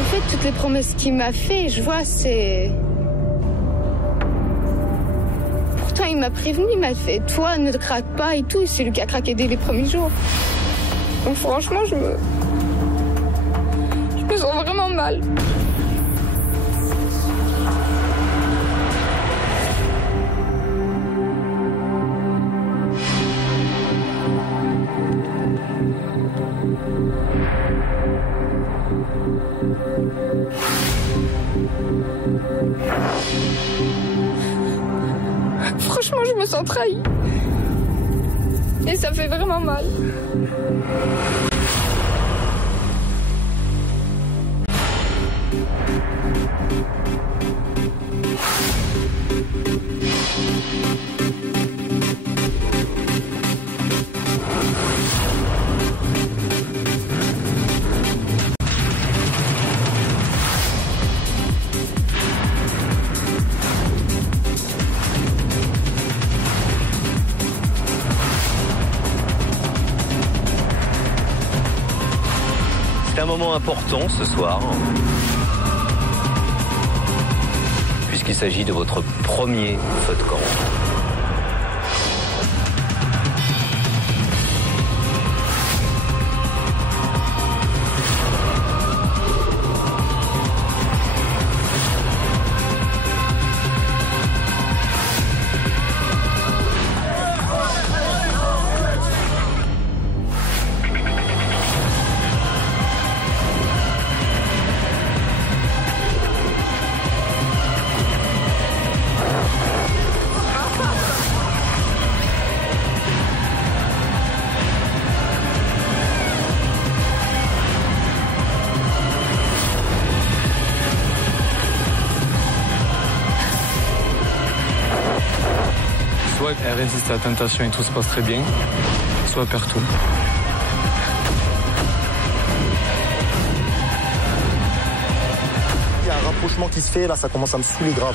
En fait, toutes les promesses qu'il m'a fait, je vois, c'est... Pourtant, il m'a prévenu, il m'a fait « Toi, ne craque pas et tout ». C'est lui qui a craqué dès les premiers jours. Donc franchement, je me sens vraiment mal. Franchement, je me sens trahie. Et ça fait vraiment mal. C'est un moment important ce soir, puisqu'il s'agit de votre premier feu de camp. Soit elle résiste à la tentation et tout se passe très bien, soit elle perd tout. Il y a un rapprochement qui se fait, là ça commence à me saouler grave.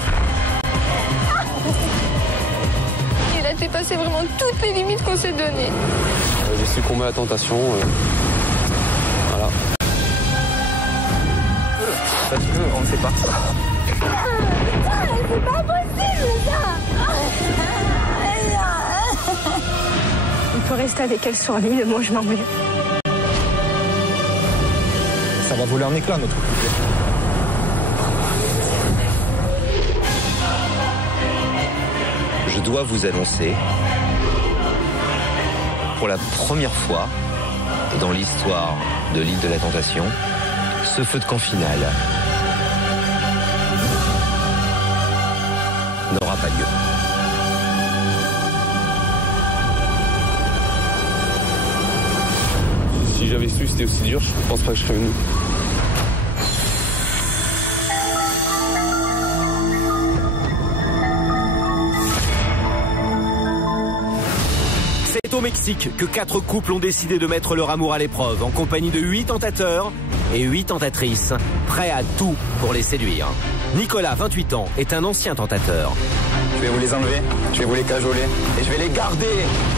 Il a dépassé vraiment toutes les limites qu'on s'est données. J'ai succombé à la tentation. Voilà. Parce qu'on ne fait pas ça. C'est pas possible ça. Il peut rester avec elle sur l'île, moi je m'en vais. Ça va voler en éclats notre couple. Je dois vous annoncer, pour la première fois dans l'histoire de l'île de la Tentation, ce feu de camp final n'aura pas lieu. Si j'avais su que c'était aussi dur, je pense pas que je serais venu. C'est au Mexique que 4 couples ont décidé de mettre leur amour à l'épreuve, en compagnie de 8 tentateurs et 8 tentatrices, prêts à tout pour les séduire. Nicolas, 28 ans, est un ancien tentateur. Je vais vous les enlever, je vais vous les cajoler et je vais les garder.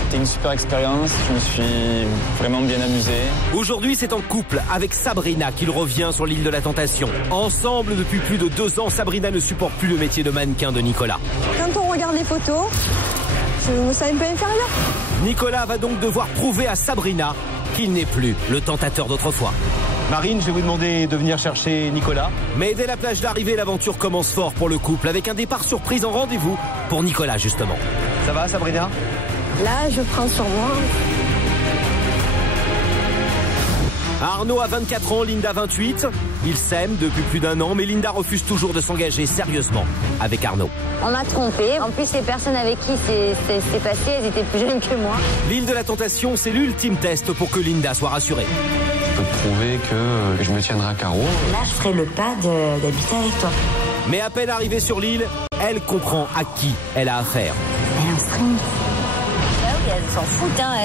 C'était une super expérience, je me suis vraiment bien amusé. Aujourd'hui, c'est en couple avec Sabrina qu'il revient sur l'île de la Tentation. Ensemble depuis plus de 2 ans, Sabrina ne supporte plus le métier de mannequin de Nicolas. Quand on regarde les photos, je me sens un peu inférieure. Nicolas va donc devoir prouver à Sabrina qu'il n'est plus le tentateur d'autrefois. Marine, je vais vous demander de venir chercher Nicolas. Mais dès la plage d'arrivée, l'aventure commence fort pour le couple, avec un départ surprise en rendez-vous pour Nicolas justement. Ça va Sabrina? Là, je prends sur moi. Arnaud a 24 ans, Linda 28. Ils s'aiment depuis plus d'1 an, mais Linda refuse toujours de s'engager sérieusement avec Arnaud. On m'a trompée. En plus, les personnes avec qui c'est passé, elles étaient plus jeunes que moi. L'île de la Tentation, c'est l'ultime test pour que Linda soit rassurée. Je peux prouver que je me tiendrai à carreau. Là, je ferai le pas d'habiter avec toi. Mais à peine arrivée sur l'île, elle comprend à qui elle a affaire. C'est un string. Ah oui, elles s'en foutent, hein.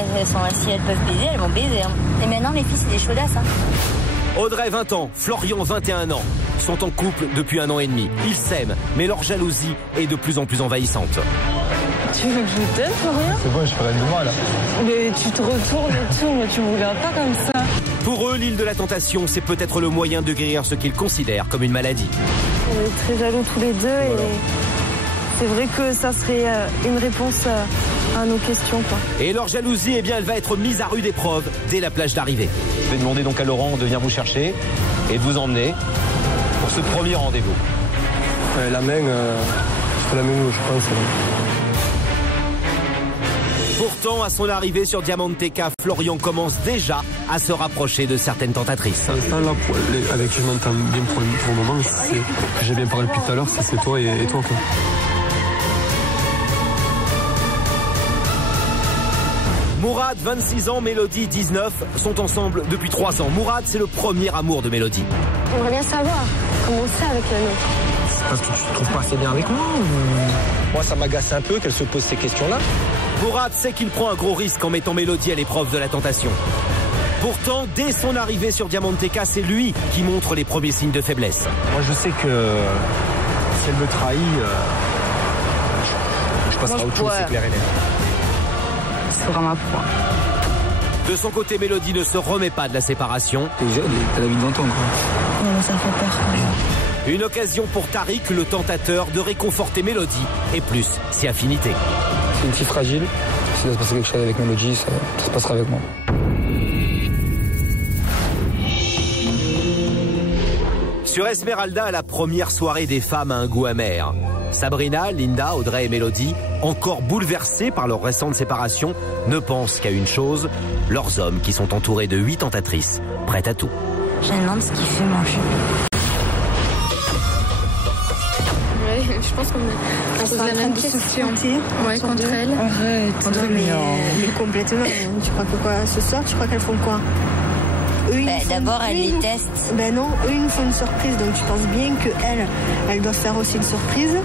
Si elles peuvent baiser, elles vont baiser. Hein. Et maintenant, les filles, c'est des chaudasses. Hein. Audrey, 20 ans, Florian, 21 ans, sont en couple depuis 1 an et demi. Ils s'aiment, mais leur jalousie est de plus en plus envahissante. Tu veux que je t'aide, Florian? C'est bon, je ferai de moi là. Mais tu te retournes et tout, mais tu me regardes pas comme ça. Pour eux, l'île de la tentation, c'est peut-être le moyen de guérir ce qu'ils considèrent comme une maladie. On est très jaloux tous les deux et c'est vrai que ça serait une réponse à nos questions, quoi. Et leur jalousie, eh bien, elle va être mise à rude épreuve dès la plage d'arrivée. Je vais demander donc à Laurent de venir vous chercher et de vous emmener pour ce premier rendez-vous. La main, je fais la main, je pense. Pourtant, à son arrivée sur Diamanteca, Florian commence déjà à se rapprocher de certaines tentatrices. Là, avec qui je m'entends bien pour le moment, j'ai bien parlé depuis tout à l'heure, c'est toi et toi, quoi. Mourad, 26 ans, Mélodie, 19, sont ensemble depuis 3 ans. Mourad, c'est le premier amour de Mélodie. J'aimerais bien savoir comment c'est avec le nôtre. C'est parce que tu te trouves pas assez bien avec moi ou... Moi, ça m'agace un peu qu'elle se pose ces questions-là. Mourad sait qu'il prend un gros risque en mettant Mélodie à l'épreuve de la tentation. Pourtant, dès son arrivée sur Diamanteca, c'est lui qui montre les premiers signes de faiblesse. Moi, je sais que si elle me trahit, je passerai à autre chose, c'est clair et net. Ce sera ma proie. De son côté, Mélodie ne se remet pas de la séparation. T'es jeune et t'as la vie devant toi, quoi. Non, mais ça fait peur. Une occasion pour Tariq, le tentateur, de réconforter Mélodie et plus si affinité. C'est une fille fragile. Si ça se passe quelque chose avec Mélodie, ça se passera avec moi. Sur Esmeralda, la première soirée des femmes a un goût amer. Sabrina, Linda, Audrey et Mélodie, encore bouleversées par leur récente séparation, ne pensent qu'à une chose, leurs hommes qui sont entourés de 8 tentatrices, prêtes à tout. Je me demande ce qu'il fait manger. Ouais, je pense qu'on pose la même question. Ouais, contre elle. Arrête. Mais complètement. Tu crois que quoi? Ce soir, tu crois qu'elles font quoi? D'abord, elle les teste. Ben non, eux, ils nous font une surprise. Donc, tu penses bien qu'elle doit faire aussi une surprise.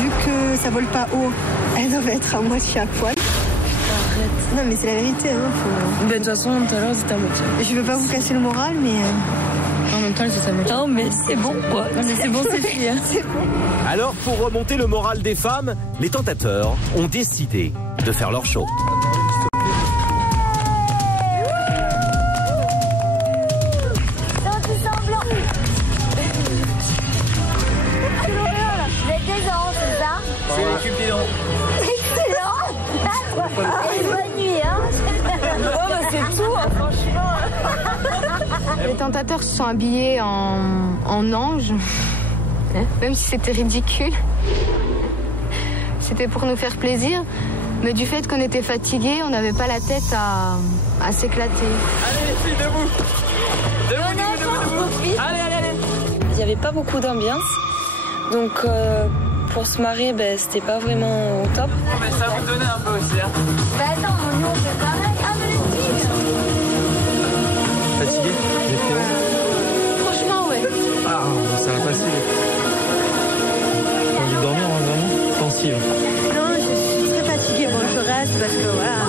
Vu que ça vole pas haut, elles doivent être à moitié à poil. Arrête. Non, mais c'est la vérité. Hein, De toute façon, tout à l'heure, c'était à moitié. Je veux pas vous casser le moral, mais... En même temps, c'était à moitié. Non, mais c'est bon, quoi. Non, mais c'est bon, c'est fini. Hein. C'est bon. Alors, pour remonter le moral des femmes, les tentateurs ont décidé de faire leur show. C'est l'équipe bidon. Excellent. Et bonne nuit, hein. Oh, bah c'est tout, hein, franchement. Les tentateurs se sont habillés en anges, même si c'était ridicule. C'était pour nous faire plaisir, mais du fait qu'on était fatigués, on n'avait pas la tête à s'éclater. Allez les filles, debout. Debout. Allez. Il n'y avait pas beaucoup d'ambiance, donc... Pour se marier, ben, c'était pas vraiment au top. Mais ça vous donnait un peu aussi. Hein. Bah attends, nous on fait pareil. Ah, mais les filles. Fatigué? Franchement, ouais. Ah, ça va passer. T'as envie de dormir, vraiment? Pensive. Non, je suis très fatiguée. Bon, je reste parce que voilà.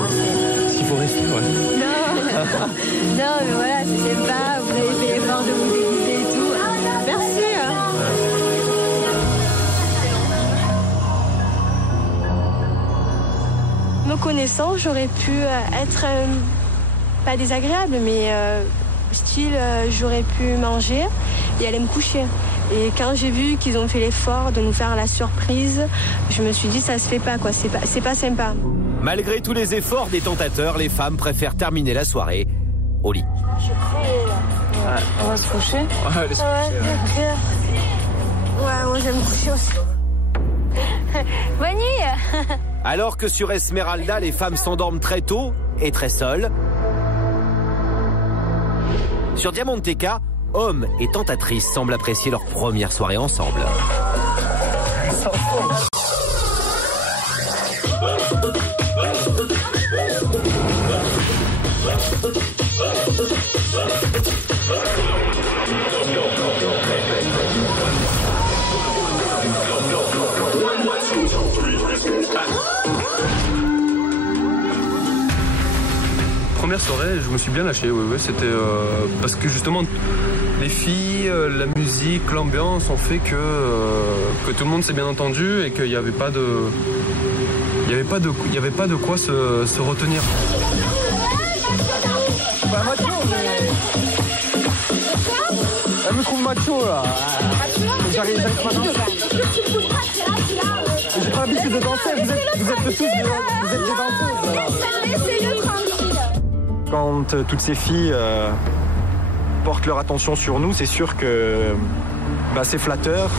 S'il faut rester, ouais. Non, non, mais voilà, c'est sympa. Vous avez fait l'effort de vous déguiser et tout. Merci. Me connaissant, j'aurais pu être pas désagréable, mais style j'aurais pu manger et aller me coucher. Et quand j'ai vu qu'ils ont fait l'effort de nous faire la surprise, je me suis dit ça se fait pas, quoi. C'est pas sympa. Malgré tous les efforts des tentateurs, les femmes préfèrent terminer la soirée au lit. Ouais, on va se coucher. Ouais, allez se coucher. Ouais, moi j'aime me coucher aussi. Bonne nuit. Alors que sur Esmeralda, les femmes s'endorment très tôt et très seules. Sur Diamanteca, hommes et tentatrices semblent apprécier leur première soirée ensemble. Première soirée, je me suis bien lâché, ouais, c'était parce que justement les filles, la musique, l'ambiance ont fait que tout le monde s'est bien entendu et qu'il n'y avait pas de quoi se retenir. Elle me trouve macho là. J'arrive maintenant. J'ai pas l'habitude de danser, vous êtes tous des danseuses. Quand toutes ces filles portent leur attention sur nous, c'est sûr que c'est flatteur.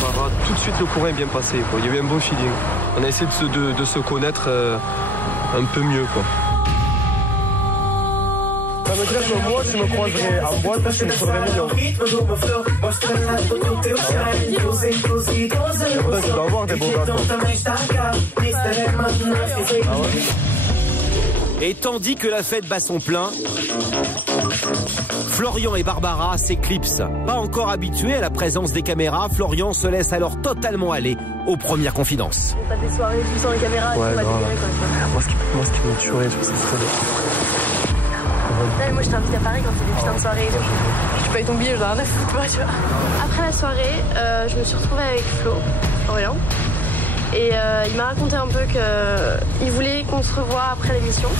Barbara, tout de suite le courant est bien passé, quoi. Il y avait un bon feeling. On a essayé de se connaître un peu mieux, quoi. Ça veut dire que moi, je me croiserais en boîte, je me trouverais mignon. Tu dois avoir des beaux gars. Et tandis que la fête bat son plein, Florian et Barbara s'éclipsent. Pas encore habitués à la présence des caméras, Florian se laisse alors totalement aller aux premières confidences. Pas des soirées tout sans les caméras, ouais, tu vas délirer quoi. Moi, ce qui me tuerait, c'est ça. Moi je t'invite à Paris quand c'est des putains de soirées. Tu payes ton billet, j'en ai rien à foutre, moi, tu vois. Après la soirée, je me suis retrouvée avec Florian. Et il m'a raconté un peu qu'il voulait qu'on se revoie après l'émission.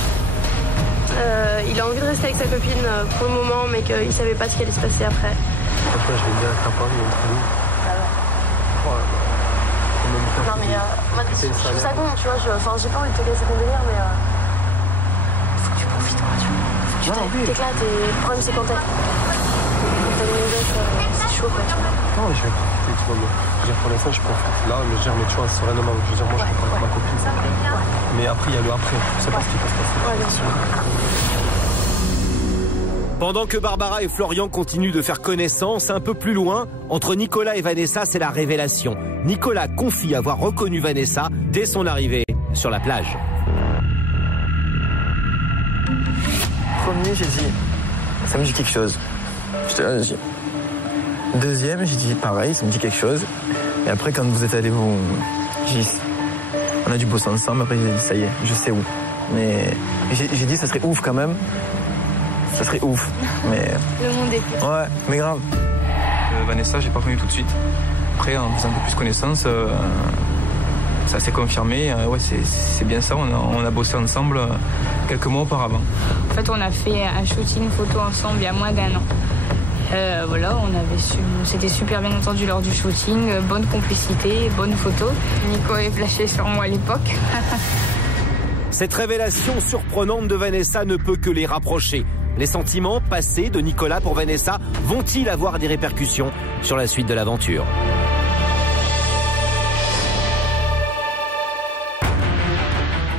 Il a envie de rester avec sa copine pour le moment, mais qu'il ne savait pas ce qui allait se passer après. Franchement, je vais bien être à Paris entre nous. Non, mais je trouve ça con, tu vois. J'ai pas envie de te casser ton délire, mais faut que tu profites, moi, tu vois. Faut que tu t'éclates. Et le problème, c'est quand t'as une nouvelle, c'est chaud, quoi, tu vois. Non, mais je vais profiter, tu vois. Pour l'instant, je profite là, mais tu vois, sereinement. Je veux dire, moi, je peux pas avec ma copine. Mais après, il y a le après. Je sais pas ce qui peut se passer. Ouais, bien sûr. Pendant que Barbara et Florian continuent de faire connaissance, un peu plus loin, entre Nicolas et Vanessa, c'est la révélation. Nicolas confie avoir reconnu Vanessa dès son arrivée sur la plage. Premier, j'ai dit, ça me dit quelque chose. J'étais là, j'ai dit. Deuxième, j'ai dit pareil, ça me dit quelque chose. Et après, quand vous êtes allés, on a dû bosser ensemble. Après, j'ai dit, ça y est, je sais où. Mais j'ai dit, ça serait ouf quand même. Ça serait ouf, mais... Le monde est petit. Ouais, mais grave. Vanessa, j'ai pas connu tout de suite. Après, en faisant un peu plus connaissance, ça s'est confirmé. Ouais, c'est bien ça, on a bossé ensemble quelques mois auparavant. En fait, on a fait un shooting photo ensemble il y a moins d'1 an. Voilà, on s'était super bien entendu lors du shooting, bonne complicité, bonne photo. Nico est flashé sur moi à l'époque. Cette révélation surprenante de Vanessa ne peut que les rapprocher. Les sentiments passés de Nicolas pour Vanessa vont-ils avoir des répercussions sur la suite de l'aventure?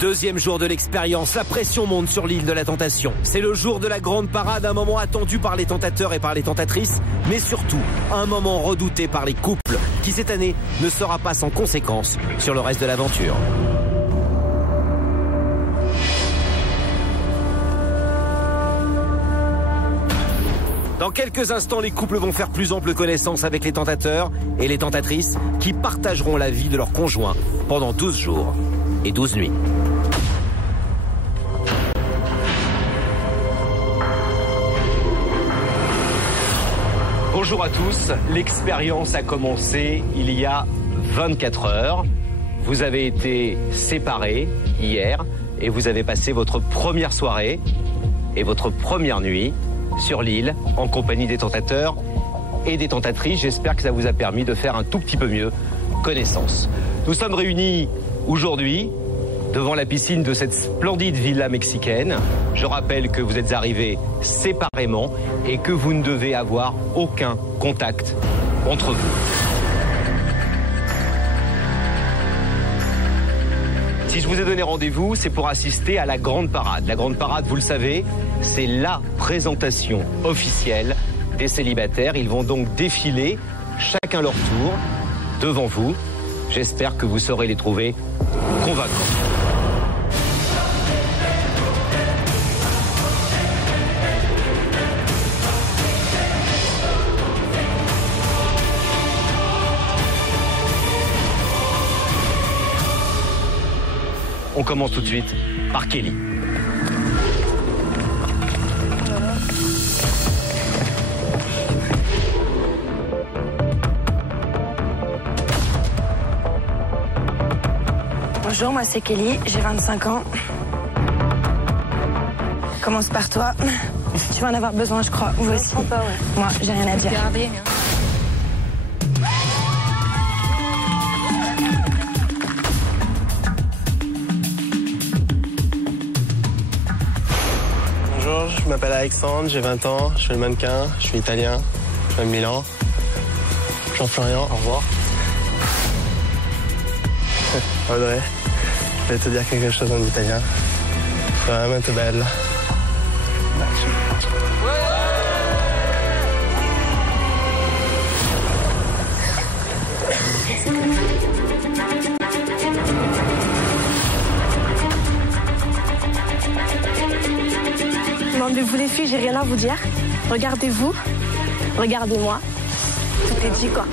Deuxième jour de l'expérience, la pression monte sur l'île de la Tentation. C'est le jour de la grande parade, un moment attendu par les tentateurs et par les tentatrices, mais surtout un moment redouté par les couples, qui cette année ne sera pas sans conséquences sur le reste de l'aventure. Dans quelques instants, les couples vont faire plus ample connaissance avec les tentateurs et les tentatrices qui partageront la vie de leur conjoint pendant 12 jours et 12 nuits. Bonjour à tous, l'expérience a commencé il y a 24 heures. Vous avez été séparés hier et vous avez passé votre première soirée et votre première nuit sur l'île, en compagnie des tentateurs et des tentatrices. J'espère que ça vous a permis de faire un tout petit peu mieux connaissance. Nous sommes réunis aujourd'hui devant la piscine de cette splendide villa mexicaine. Je rappelle que vous êtes arrivés séparément et que vous ne devez avoir aucun contact entre vous. Si je vous ai donné rendez-vous, c'est pour assister à la grande parade. La grande parade, vous le savez, c'est la présentation officielle des célibataires. Ils vont donc défiler, chacun leur tour, devant vous. J'espère que vous saurez les trouver convaincants. On commence tout de suite par Kelly. moi c'est Kelly, j'ai 25 ans. Commence par toi. Tu vas en avoir besoin, je crois. Vous aussi. Pas, ouais. Moi, j'ai rien à dire. Regardez. Bonjour, je m'appelle Alexandre, j'ai 20 ans, je fais le mannequin, je suis italien, je viens de Milan. Jean-Florian, au revoir. Audrey, je vais te dire quelque chose en italien. Veramente bella. Demandez-vous les filles, j'ai rien à vous dire. Regardez-vous, regardez-moi. Tout est dit quoi.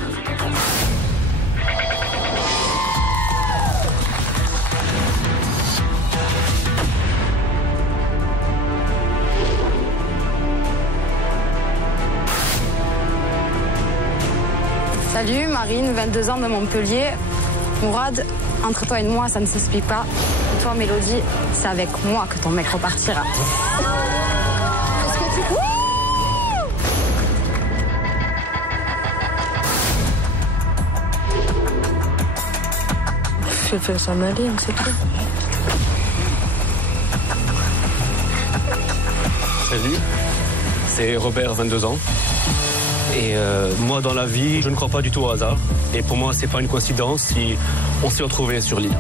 Salut, Marine, 22 ans de Montpellier. Mourad, entre toi et moi, ça ne s'explique pas. Et toi, Mélodie, c'est avec moi que ton mec repartira. Je vais faire ça m'aller, c'est tout. Salut, c'est Robert, 22 ans. Et moi, dans la vie, je ne crois pas du tout au hasard. Et pour moi, c'est pas une coïncidence si on s'est retrouvés sur l'île.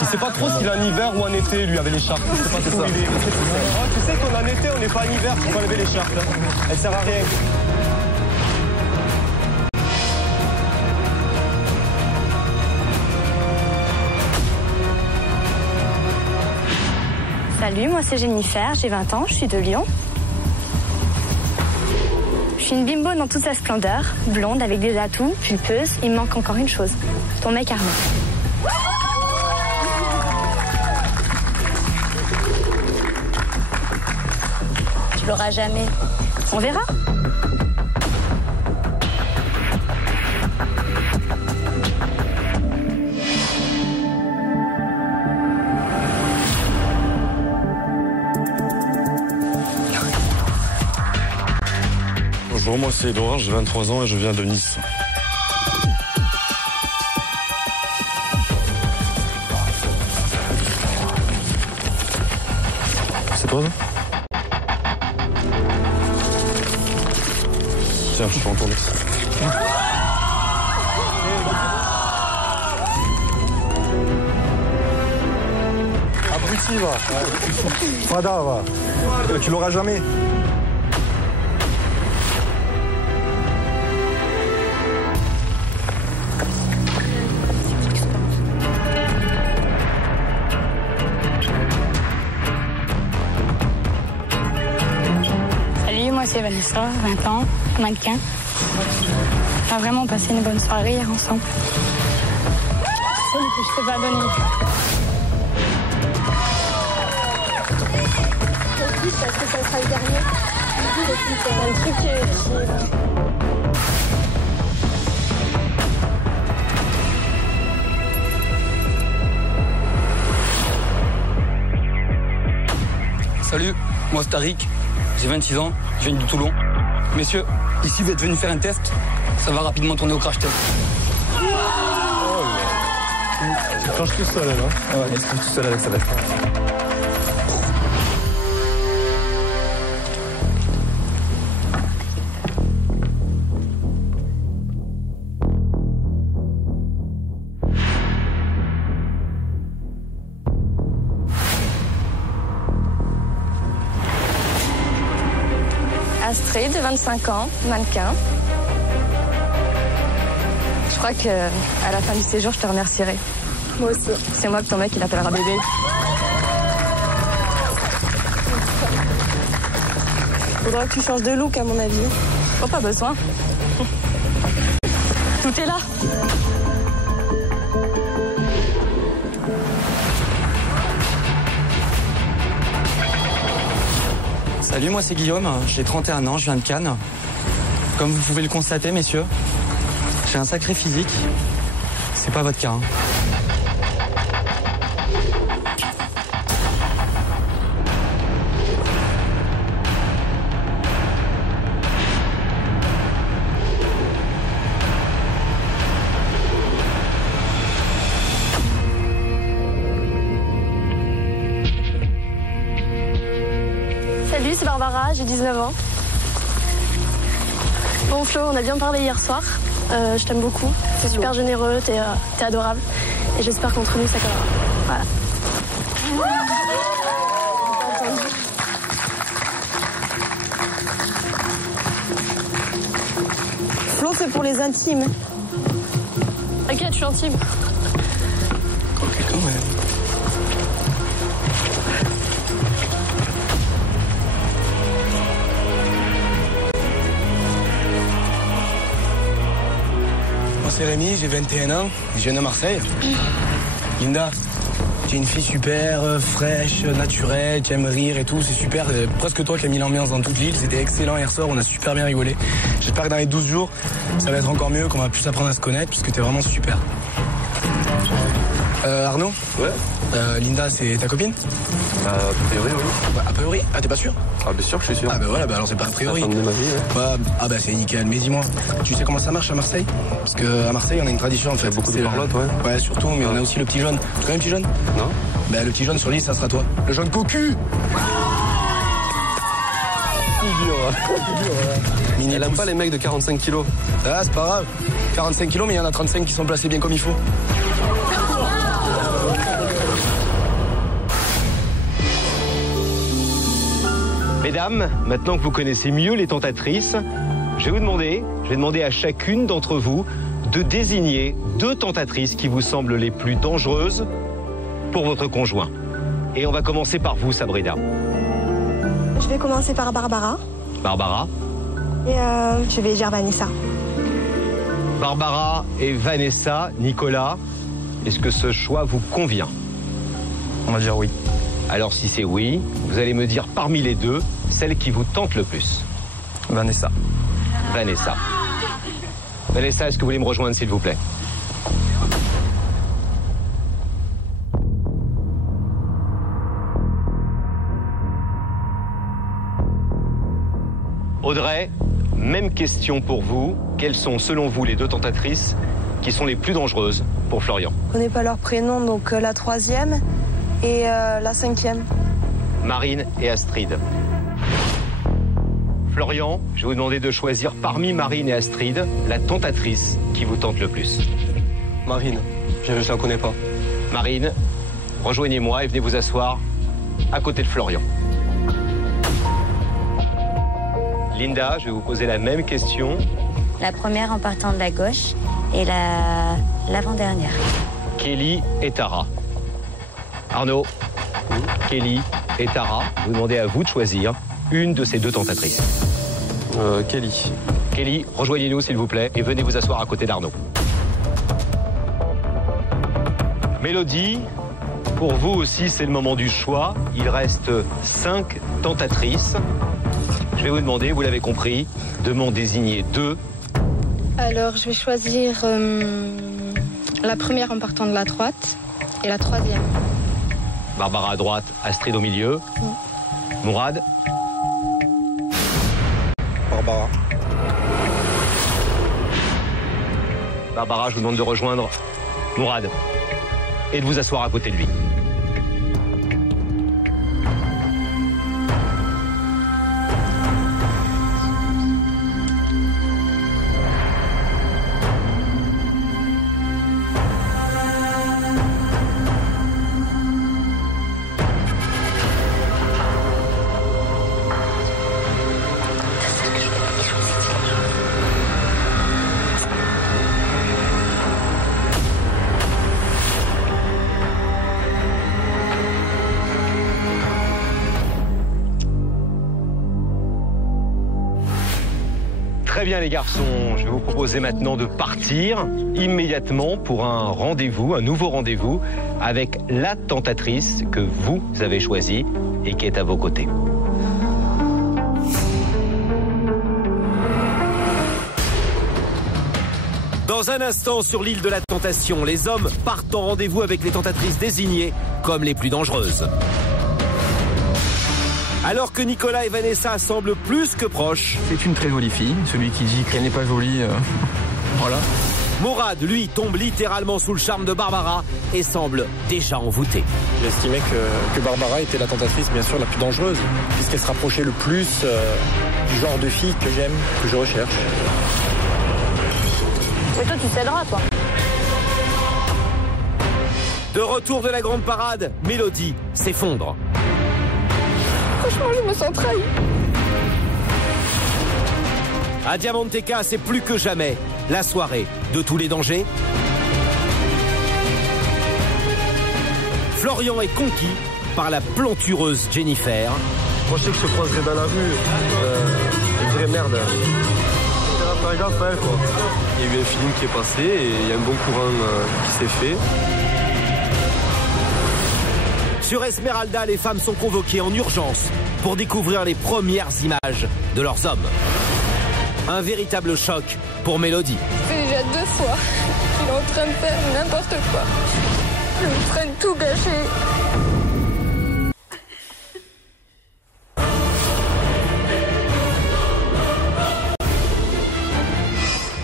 Je sais pas trop s'il est en hiver ou en été, lui, avec l'écharpe. Je sais pas trop où il est. Oh, tu sais qu'on est en été, on n'est pas en hiver, faut pas lever l'écharpe. Elle sert à rien. Salut, moi c'est Jennifer, j'ai 20 ans, je suis de Lyon. Je suis une bimbo dans toute sa splendeur, blonde avec des atouts, pulpeuse. Il me manque encore une chose, ton mec Arnaud. Tu l'auras jamais. On verra. Bonjour, moi c'est Edouard, j'ai 23 ans et je viens de Nice. C'est toi ça? Tiens, je peux en tourner. Abruti, va. Fada, va. Tu l'auras jamais. Salut, moi c'est Vanessa, 20 ans, mannequin. On a vraiment passé une bonne soirée hier ensemble. C'est celle que je peux pas donner. Parce que ça sera le dernier. C'est un truc qui... Salut, moi c'est Tariq, j'ai 26 ans, je viens de Toulon. Messieurs, ici vous êtes venus faire un test, ça va rapidement tourner au crash test. Tu craches tout seul, là. Ah ouais, je crache tout seul avec sa veste. Astrid, 25 ans, mannequin. Je crois qu'à la fin du séjour, je te remercierai. Moi aussi. C'est moi que ton mec, il appellera bébé. Faudra que tu changes de look, à mon avis. Oh, pas besoin. Tout est là. Salut, moi c'est Guillaume, j'ai 31 ans, je viens de Cannes. Comme vous pouvez le constater, messieurs, j'ai un sacré physique. C'est pas votre cas. Hein. Salut, c'est Barbara, j'ai 19 ans. Bon Flo, on a bien parlé hier soir. Je t'aime beaucoup. C'est super généreux, t'es adorable. Et j'espère qu'entre nous ça collera. Voilà. Flo, c'est pour les intimes. T'inquiète, je suis intime. Ok, quand même. C'est Rémi, j'ai 21 ans, je viens de Marseille. Linda, tu es une fille super fraîche, naturelle, tu aimes rire et tout, c'est super. C'est presque toi qui as mis l'ambiance dans toute l'île, c'était excellent hier soir, on a super bien rigolé. J'espère que dans les 12 jours, ça va être encore mieux, qu'on va plus apprendre à se connaître, puisque tu es vraiment super. Arnaud ? Ouais. Linda, c'est ta copine ? A priori, oui. Bah, a priori ? Ah, t'es pas sûr ? Ah, bien sûr que je suis sûr. Ah, bah voilà, bah alors c'est pas a priori. C'est la fin de ma vie, ouais. Bah, ah, bah c'est nickel. Mais dis-moi, tu sais comment ça marche à Marseille ? Parce qu'à Marseille, on a une tradition en fait. Il y a beaucoup de parlottes, ouais. Ouais, surtout, mais on a aussi le petit jaune. Tu connais le petit jaune ? Non. Bah, le petit jaune sur l'île, ça sera toi. Le jaune cocu ! Elle aime pas les mecs de 45 kilos. Ah, c'est pas grave. 45 kilos, mais il y en a 35 qui sont placés bien comme il faut. Mesdames, maintenant que vous connaissez mieux les tentatrices, je vais demander à chacune d'entre vous de désigner 2 tentatrices qui vous semblent les plus dangereuses pour votre conjoint. Et on va commencer par vous, Sabrina. Je vais commencer par Barbara. Barbara. Et je vais dire Vanessa. Barbara et Vanessa. Nicolas, est-ce que ce choix vous convient ? On va dire oui. Alors si c'est oui, vous allez me dire parmi les 2, celle qui vous tente le plus. Vanessa. Vanessa. Vanessa, est-ce que vous voulez me rejoindre s'il vous plaît ? Audrey, même question pour vous. Quelles sont selon vous les 2 tentatrices qui sont les plus dangereuses pour Florian ? Je connais pas leur prénom, donc la 3e et la 5e. Marine et Astrid. Florian, je vais vous demander de choisir parmi Marine et Astrid la tentatrice qui vous tente le plus. Marine, je la connais pas. Marine, rejoignez-moi et venez vous asseoir à côté de Florian. Linda, je vais vous poser la même question. La première en partant de la gauche et l'avant-dernière. Kelly et Tara. Arnaud, Kelly et Tara, vous demandez à vous de choisir une de ces 2 tentatrices. Kelly. Kelly, rejoignez-nous s'il vous plaît et venez vous asseoir à côté d'Arnaud. Mélodie, pour vous aussi c'est le moment du choix. Il reste 5 tentatrices. Je vais vous demander, vous l'avez compris, de m'en désigner 2. Alors, je vais choisir la première en partant de la droite et la 3e. Barbara à droite, Astrid au milieu. Mourad. Barbara. Barbara, je vous demande de rejoindre Mourad et de vous asseoir à côté de lui. Très bien les garçons, je vais vous proposer maintenant de partir immédiatement pour un rendez-vous, un nouveau rendez-vous avec la tentatrice que vous avez choisie et qui est à vos côtés. Dans un instant, sur l'île de la Tentation, les hommes partent en rendez-vous avec les tentatrices désignées comme les plus dangereuses. Alors que Nicolas et Vanessa semblent plus que proches. C'est une très jolie fille. Celui qui dit qu'elle n'est pas jolie, voilà. Mourad, lui, tombe littéralement sous le charme de Barbara et semble déjà envoûté. J'estimais que Barbara était la tentatrice, bien sûr, la plus dangereuse, puisqu'elle se rapprochait le plus du genre de fille que j'aime, que je recherche. Mais toi, tu céderas, toi. De retour de la grande parade, Mélodie s'effondre. Franchement, je me sens trahie. À Diamanteca, c'est plus que jamais la soirée de tous les dangers. Florian est conquis par la plantureuse Jennifer. Moi, je sais que je croiserai dans la rue. Je dirais merde. Faire gaffe à elle, quoi. Il y a eu un feeling qui est passé et il y a un bon courant qui s'est fait. Sur Esmeralda, les femmes sont convoquées en urgence pour découvrir les premières images de leurs hommes. Un véritable choc pour Mélodie. C'est déjà 2 fois qu'il est en train de faire n'importe quoi. Il est en train de tout gâcher.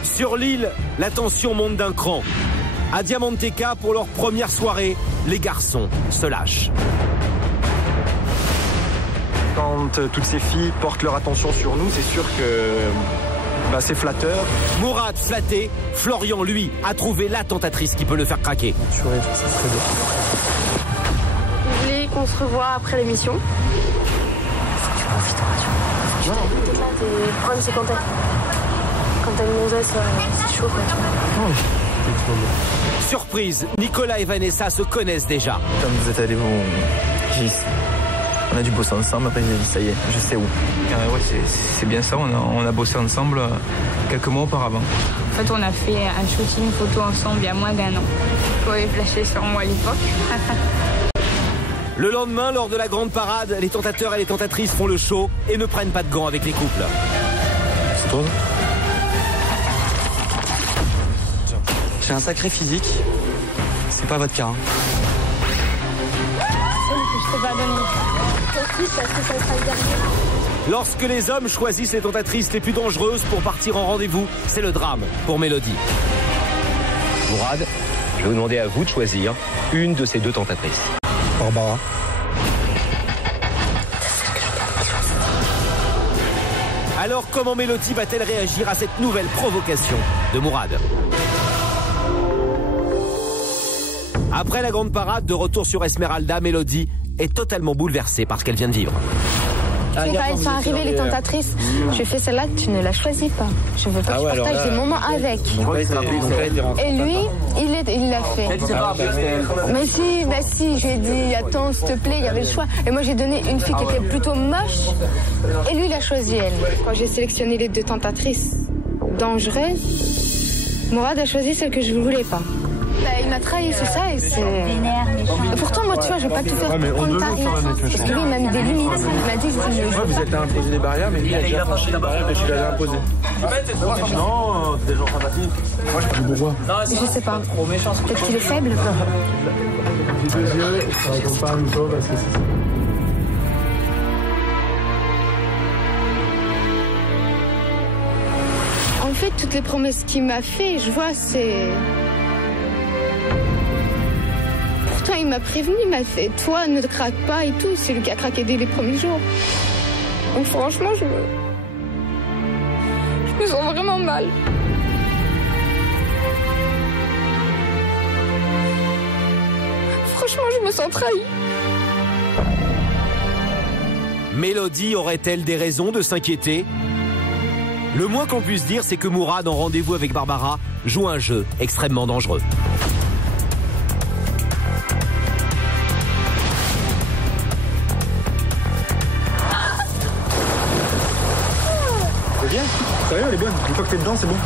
Sur l'île, la tension monte d'un cran. À Diamanteca, pour leur première soirée, les garçons se lâchent. Quand toutes ces filles portent leur attention sur nous, c'est sûr que c'est flatteur. Mourad flatté, Florian, lui, a trouvé la tentatrice qui peut le faire craquer. Ça serait bien. Je voulais qu'on se revoie après l'émission. Faut que tu profites, tu vois. Le problème, c'est quand t'as une gonzesse, c'est chaud, quoi, tu vois. Surprise, Nicolas et Vanessa se connaissent déjà. Quand vous êtes allés on a dû bosser ensemble, après j'ai dit ça y est, je sais où. Ouais, c'est bien ça, on a bossé ensemble quelques mois auparavant. En fait, on a fait un shooting photo ensemble il y a moins d'1 an. Vous avez flashé sur moi à l'époque. Le lendemain, lors de la grande parade, les tentateurs et les tentatrices font le show et ne prennent pas de gants avec les couples. C'est toi? J'ai un sacré physique. C'est pas votre cas. Hein. Je peux pas donner. Lorsque les hommes choisissent les tentatrices les plus dangereuses pour partir en rendez-vous, c'est le drame pour Mélodie. Mourad, je vais vous demander à vous de choisir une de ces 2 tentatrices. Barbara. Alors comment Mélodie va-t-elle réagir à cette nouvelle provocation de Mourad? Après la grande parade, de retour sur Esmeralda, Mélodie est totalement bouleversée par ce qu'elle vient de vivre. Quand elles sont arrivées, les tentatrices, je fais celle-là, tu ne la choisis pas. Je veux pas que tu partages des moments avec. Et lui, il l'a fait. Mais si, j'ai dit, attends, s'il te plaît, il y avait le choix. Et moi, j'ai donné une fille qui était plutôt moche, et lui, il a choisi elle. Quand j'ai sélectionné les 2 tentatrices dangereuses, Mourad a choisi celle que je ne voulais pas. Il m'a trahi, c'est ça, et c'est... Et pourtant, moi, tu vois, je vais pas tout faire pour prendre ta place. Parce que lui, il m'a mis des limites. Il m'a dit que je... Vous êtes imposé des barrières, mais lui, il a franchi la barrière, mais je l'avais imposé. Non, c'est des gens sympathiques. Moi, je suis bourgeois. Je sais pas. Peut-être qu'il est faible. J'ai 2 yeux, ça raconte pas un mytho, parce que c'est ça. En fait, toutes les promesses qu'il m'a fait, je vois, c'est... Pourtant, il m'a prévenu, il m'a fait « Toi, ne craque pas et tout ». C'est lui qui a craqué dès les premiers jours. Donc franchement, je me sens vraiment mal. Franchement, je me sens trahie. Mélodie aurait-elle des raisons de s'inquiéter? Le moins qu'on puisse dire, c'est que Mourad, en rendez-vous avec Barbara, joue un jeu extrêmement dangereux. C'est bien, sérieux, elle est bonne. Une fois que t'es dedans, c'est bon.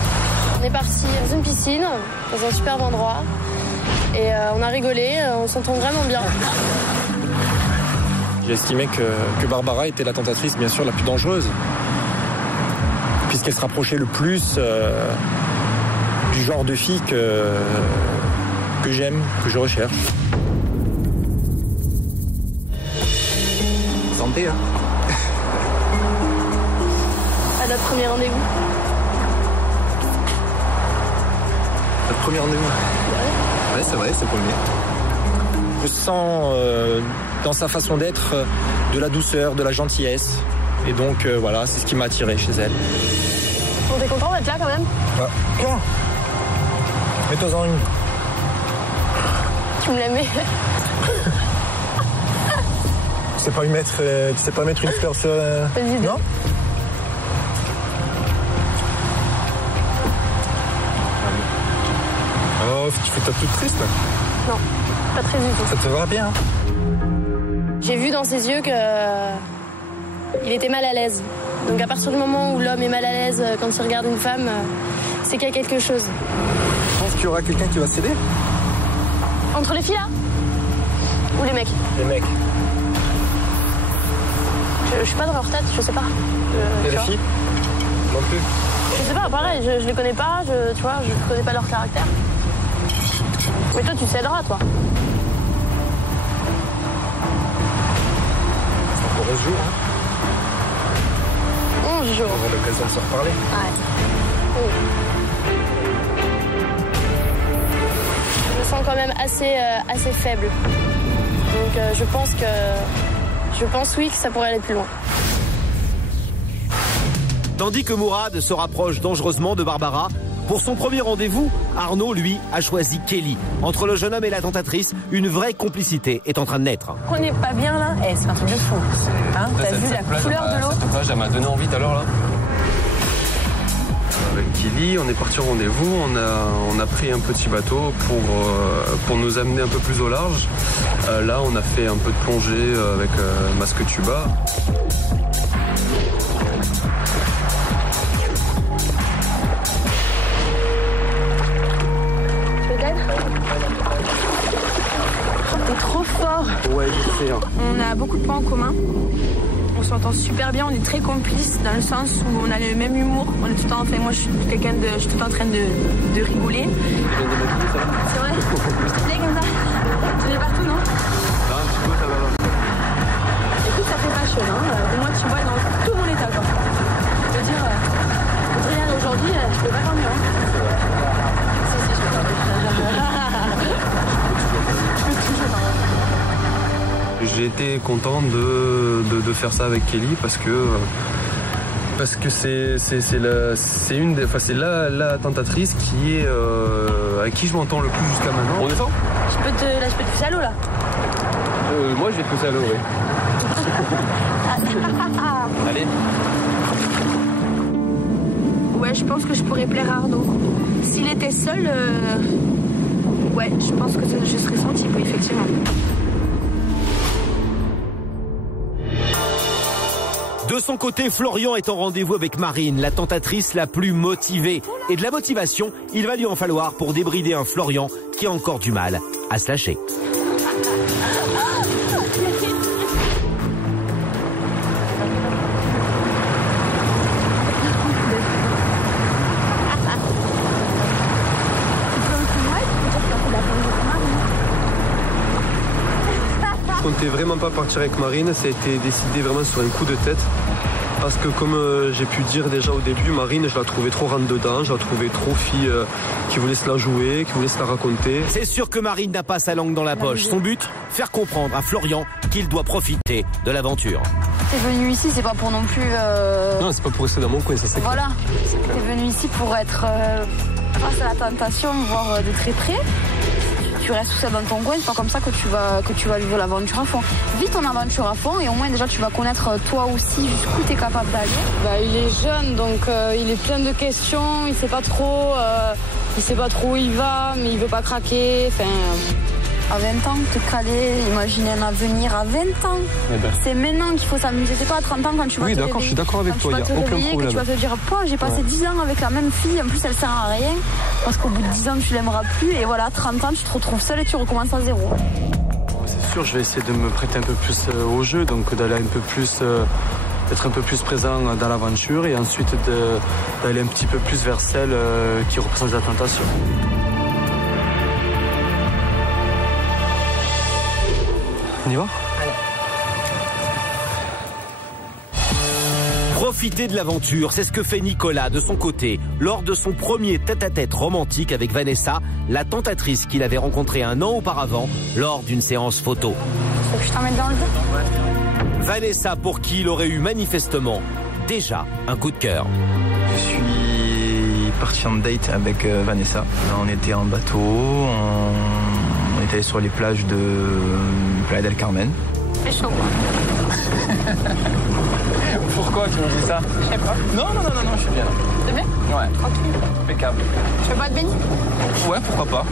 On est parti dans une piscine, dans un superbe endroit. Et on a rigolé, on s'entend vraiment bien. J'ai estimé que Barbara était la tentatrice, bien sûr, la plus dangereuse. Puisqu'elle se rapprochait le plus du genre de fille que j'aime, que je recherche. Santé, hein. À notre premier rendez-vous. Notre premier rendez-vous. Ouais, c'est vrai, c'est pour le mien. Je sens dans sa façon d'être de la douceur, de la gentillesse. Et donc voilà, c'est ce qui m'a attiré chez elle. Bon, t'es content d'être là quand même? Ouais. Quoi? Mets-toi-en une. Tu me l'aimais? Tu sais pas mettre une fleur sur... Non? Oh, tu fais toi toute triste? Non, pas très du tout. Ça te va bien? J'ai vu dans ses yeux que il était mal à l'aise. Donc à partir du moment où l'homme est mal à l'aise quand il regarde une femme, c'est qu'il y a quelque chose. Je pense qu'il y aura quelqu'un qui va céder? Entre les filles là? Ou les mecs? Les mecs. Je suis pas dans leur tête, je sais pas. Et les filles? Non plus. Je sais pas, pareil, je les connais pas, tu vois, je connais pas leur caractère. Mais toi, tu céderas, toi. Ça pourrait se jouer, hein? 11 jours. On aura l'occasion de se reparler. Ouais. Oui. Je me sens quand même assez faible. Donc je pense oui que ça pourrait aller plus loin. Tandis que Mourad se rapproche dangereusement de Barbara, pour son premier rendez-vous, Arnaud, lui, a choisi Kelly. Entre le jeune homme et la tentatrice, une vraie complicité est en train de naître. On n'est pas bien là? C'est un truc de fou. Hein, t'as vu la couleur de l'eau? Cette plage, elle m'a donné envie tout à l'heure là. Avec Kelly, on est parti au rendez-vous, on a pris un petit bateau pour nous amener un peu plus au large. Là, on a fait un peu de plongée avec masque tuba. T'es trop fort. Ouais, je sais. Hein. On a beaucoup de points en commun. On s'entend super bien, on est très complices dans le sens où on a le même humour. On est tout le temps, enfin, moi je suis tout le temps en train de rigoler. C'est vrai? Je te plais comme ça? Tu l'es partout, non? Non, un petit peu, ça va. Écoute, ça fait passion, hein. Au moins tu vois dans tout mon état, quoi. Je veux dire, Adrien, aujourd'hui, je peux pas faire mieux, hein. Si, je peux pas faire mieux. J'ai été content de faire ça avec Kelly parce que c'est la tentatrice qui est à qui je m'entends le plus jusqu'à maintenant. On est fort? Je peux te pousser à l'eau là. Moi je vais te pousser à l'eau, oui. Allez. Ouais, je pense que je pourrais plaire à Arnaud. S'il était seul, ouais, je pense que je serais sentie, oui, effectivement. De son côté, Florian est en rendez-vous avec Marine, la tentatrice la plus motivée. Et de la motivation, il va lui en falloir pour débrider un Florian qui a encore du mal à se lâcher. Je comptais vraiment pas partir avec Marine, ça a été décidé vraiment sur un coup de tête. Parce que comme j'ai pu dire déjà au début, Marine, je la trouvais trop rentre dedans, je la trouvais trop fille qui voulait se la jouer, qui voulait se la raconter. C'est sûr que Marine n'a pas sa langue dans la poche. Son but, faire comprendre à Florian qu'il doit profiter de l'aventure. T'es venu ici, c'est pas pour non plus... Non, c'est pas pour rester dans mon coin, ça c'est clair. Voilà, t'es venu ici pour être face à la tentation, voir de très près. Tu restes tout seul dans ton coin, c'est pas comme ça que tu vas vivre l'aventure à fond. Vis ton aventure à fond et au moins déjà tu vas connaître toi aussi jusqu'où tu es capable d'aller. Il est jeune donc il est plein de questions, il sait pas trop où il va, mais il veut pas craquer. À 20 ans, te caler, imaginer un avenir à 20 ans. Eh ben. C'est maintenant qu'il faut s'amuser. C'est pas à 30 ans quand tu vas te réveiller. Oui, d'accord, je suis d'accord avec toi, il n'y a aucun problème. Que tu vas te dire, j'ai passé 10 ans avec la même fille, en plus elle sert à rien. Parce qu'au bout de 10 ans, tu l'aimeras plus. Et voilà, 30 ans, tu te retrouves seul et tu recommences à zéro. C'est sûr, je vais essayer de me prêter un peu plus au jeu, donc d'aller un peu plus d'être un peu plus présent dans l'aventure et ensuite d'aller un petit peu plus vers celle qui représente la tentation. On y va ? Profiter de l'aventure, c'est ce que fait Nicolas de son côté lors de son premier tête-à-tête romantique avec Vanessa, la tentatrice qu'il avait rencontrée un an auparavant lors d'une séance photo. Faut que je t'emmène dans le dos. Vanessa, pour qui il aurait eu manifestement déjà un coup de cœur. Je suis parti en date avec Vanessa. On était en bateau, on était allé sur les plages de Playa del Carmen. C'est chaud quoi. Pourquoi tu me dis ça? Je sais pas. Non, je suis bien. C'est bien? Ouais. Tranquille. Impeccable. Tu veux pas te baigner? Ouais, pourquoi pas.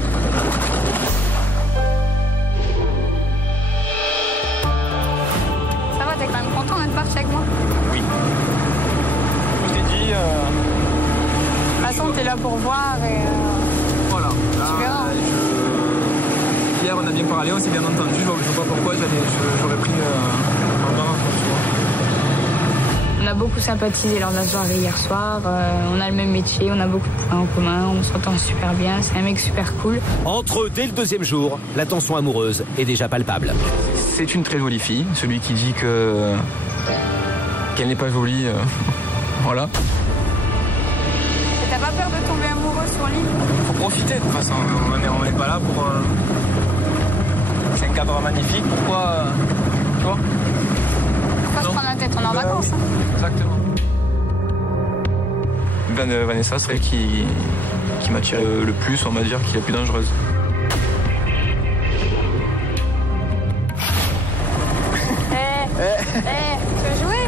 Ça va, t'es quand même content d'être parti avec moi? Oui. Je t'ai dit... De toute façon, t'es là pour voir et... Voilà. Tu verras. Hier, on a bien parlé, on s'est bien entendu. Je vois pas pourquoi j'aurais pris un bar. On a beaucoup sympathisé lors de la soirée hier soir. On a le même métier, on a beaucoup de points en commun, on s'entend super bien. C'est un mec super cool. Entre eux, dès le deuxième jour, la tension amoureuse est déjà palpable. C'est une très jolie fille. Celui qui dit qu'elle n'est pas jolie, voilà. Et t'as pas peur de tomber amoureux sur l'île? Faut profiter, de toute façon. On n'est pas là pour... C'est un cadre magnifique, pourquoi... Tu vois? Pourquoi se prendre la tête? On est en vacances. Oui. Exactement. Vanessa serait celle qui m'attire le plus, on va dire, qui est la plus dangereuse. Tu veux jouer?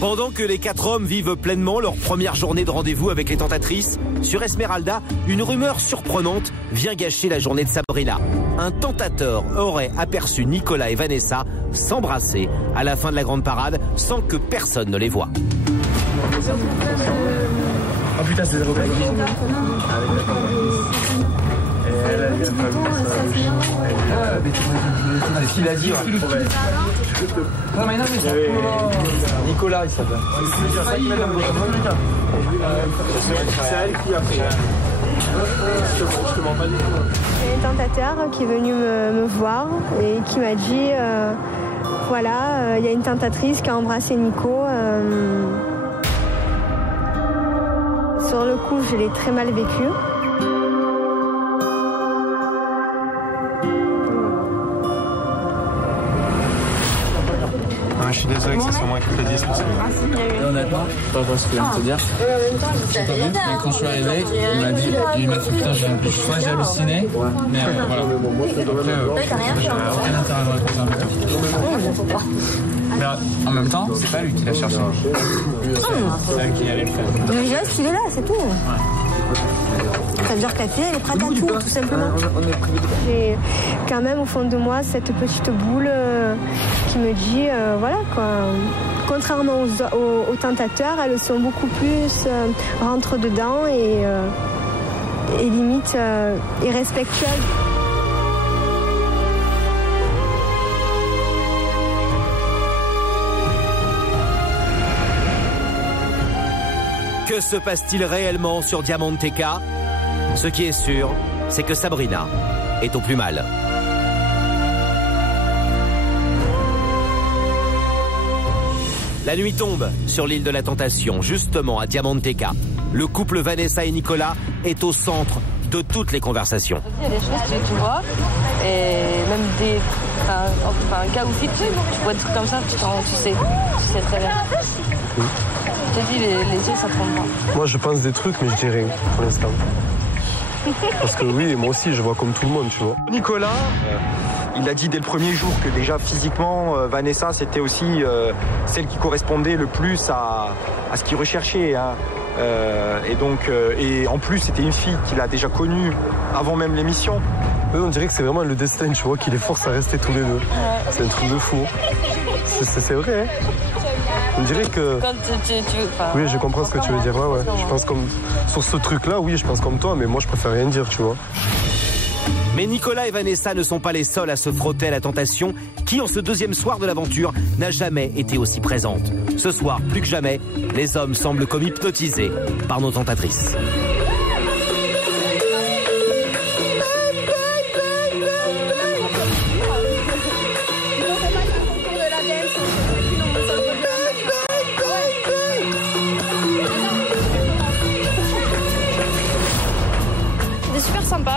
Pendant que les 4 hommes vivent pleinement leur première journée de rendez-vous avec les tentatrices, sur Esmeralda, une rumeur surprenante vient gâcher la journée de Sabrina. Un tentateur aurait aperçu Nicolas et Vanessa s'embrasser à la fin de la grande parade sans que personne ne les voie. Oh putain, c'est zéro. Qui l'a dit? Non mais Nicolas il s'appelle. C'est elle qui a fait. Je te mens pas du tout. Il y a un tentateur qui est venu me voir et qui m'a dit voilà, il y a une tentatrice qui a embrassé Nico. Sur le coup, je l'ai très mal vécu. Je suis désolé que ce soit moi qui te le dise. Honnêtement, pas voir ce que je viens de te dire. Et quand je suis arrivé, il m'a dit putain, j'ai halluciné. Mais voilà. Après, j'ai aucun intérêt à me raconter un peu. Mais en même temps, c'est pas lui qui l'a cherché. C'est elle qui allait le faire. Mais je reste qu'il est là, c'est tout. Ça veut dire que la fille, elle est prête à tout simplement. J'ai quand même au fond de moi cette petite boule qui me dit, voilà quoi. Contrairement aux tentateurs, elles sont beaucoup plus rentre dedans et limite irrespectueuses. Que se passe-t-il réellement sur Diamanteca? Ce qui est sûr, c'est que Sabrina est au plus mal. La nuit tombe sur l'île de la Tentation, justement à Diamanteca. Le couple Vanessa et Nicolas est au centre de toutes les conversations. Il y a des choses que tu vois, et même un cas où tu vois des trucs comme ça, tu sais très bien. Je te dis, les yeux, ça trompe pas. Moi, je pense des trucs, mais je dis rien pour l'instant. Parce que oui, moi aussi, je vois comme tout le monde, tu vois. Nicolas, il a dit dès le premier jour que déjà physiquement, Vanessa, c'était aussi celle qui correspondait le plus à ce qu'il recherchait. Hein. Et en plus, c'était une fille qu'il a déjà connue avant même l'émission. Oui, on dirait que c'est vraiment le destin, tu vois, qui les force à rester tous les deux. Ouais. C'est un truc de fou. C'est vrai, hein. On dirait que... Quand oui, je comprends ce que tu veux dire. Ouais. Je pense comme... Sur ce truc-là, oui, je pense comme toi, mais moi, je préfère rien dire, tu vois. Mais Nicolas et Vanessa ne sont pas les seuls à se frotter à la tentation qui, en ce deuxième soir de l'aventure, n'a jamais été aussi présente. Ce soir, plus que jamais, les hommes semblent comme hypnotisés par nos tentatrices.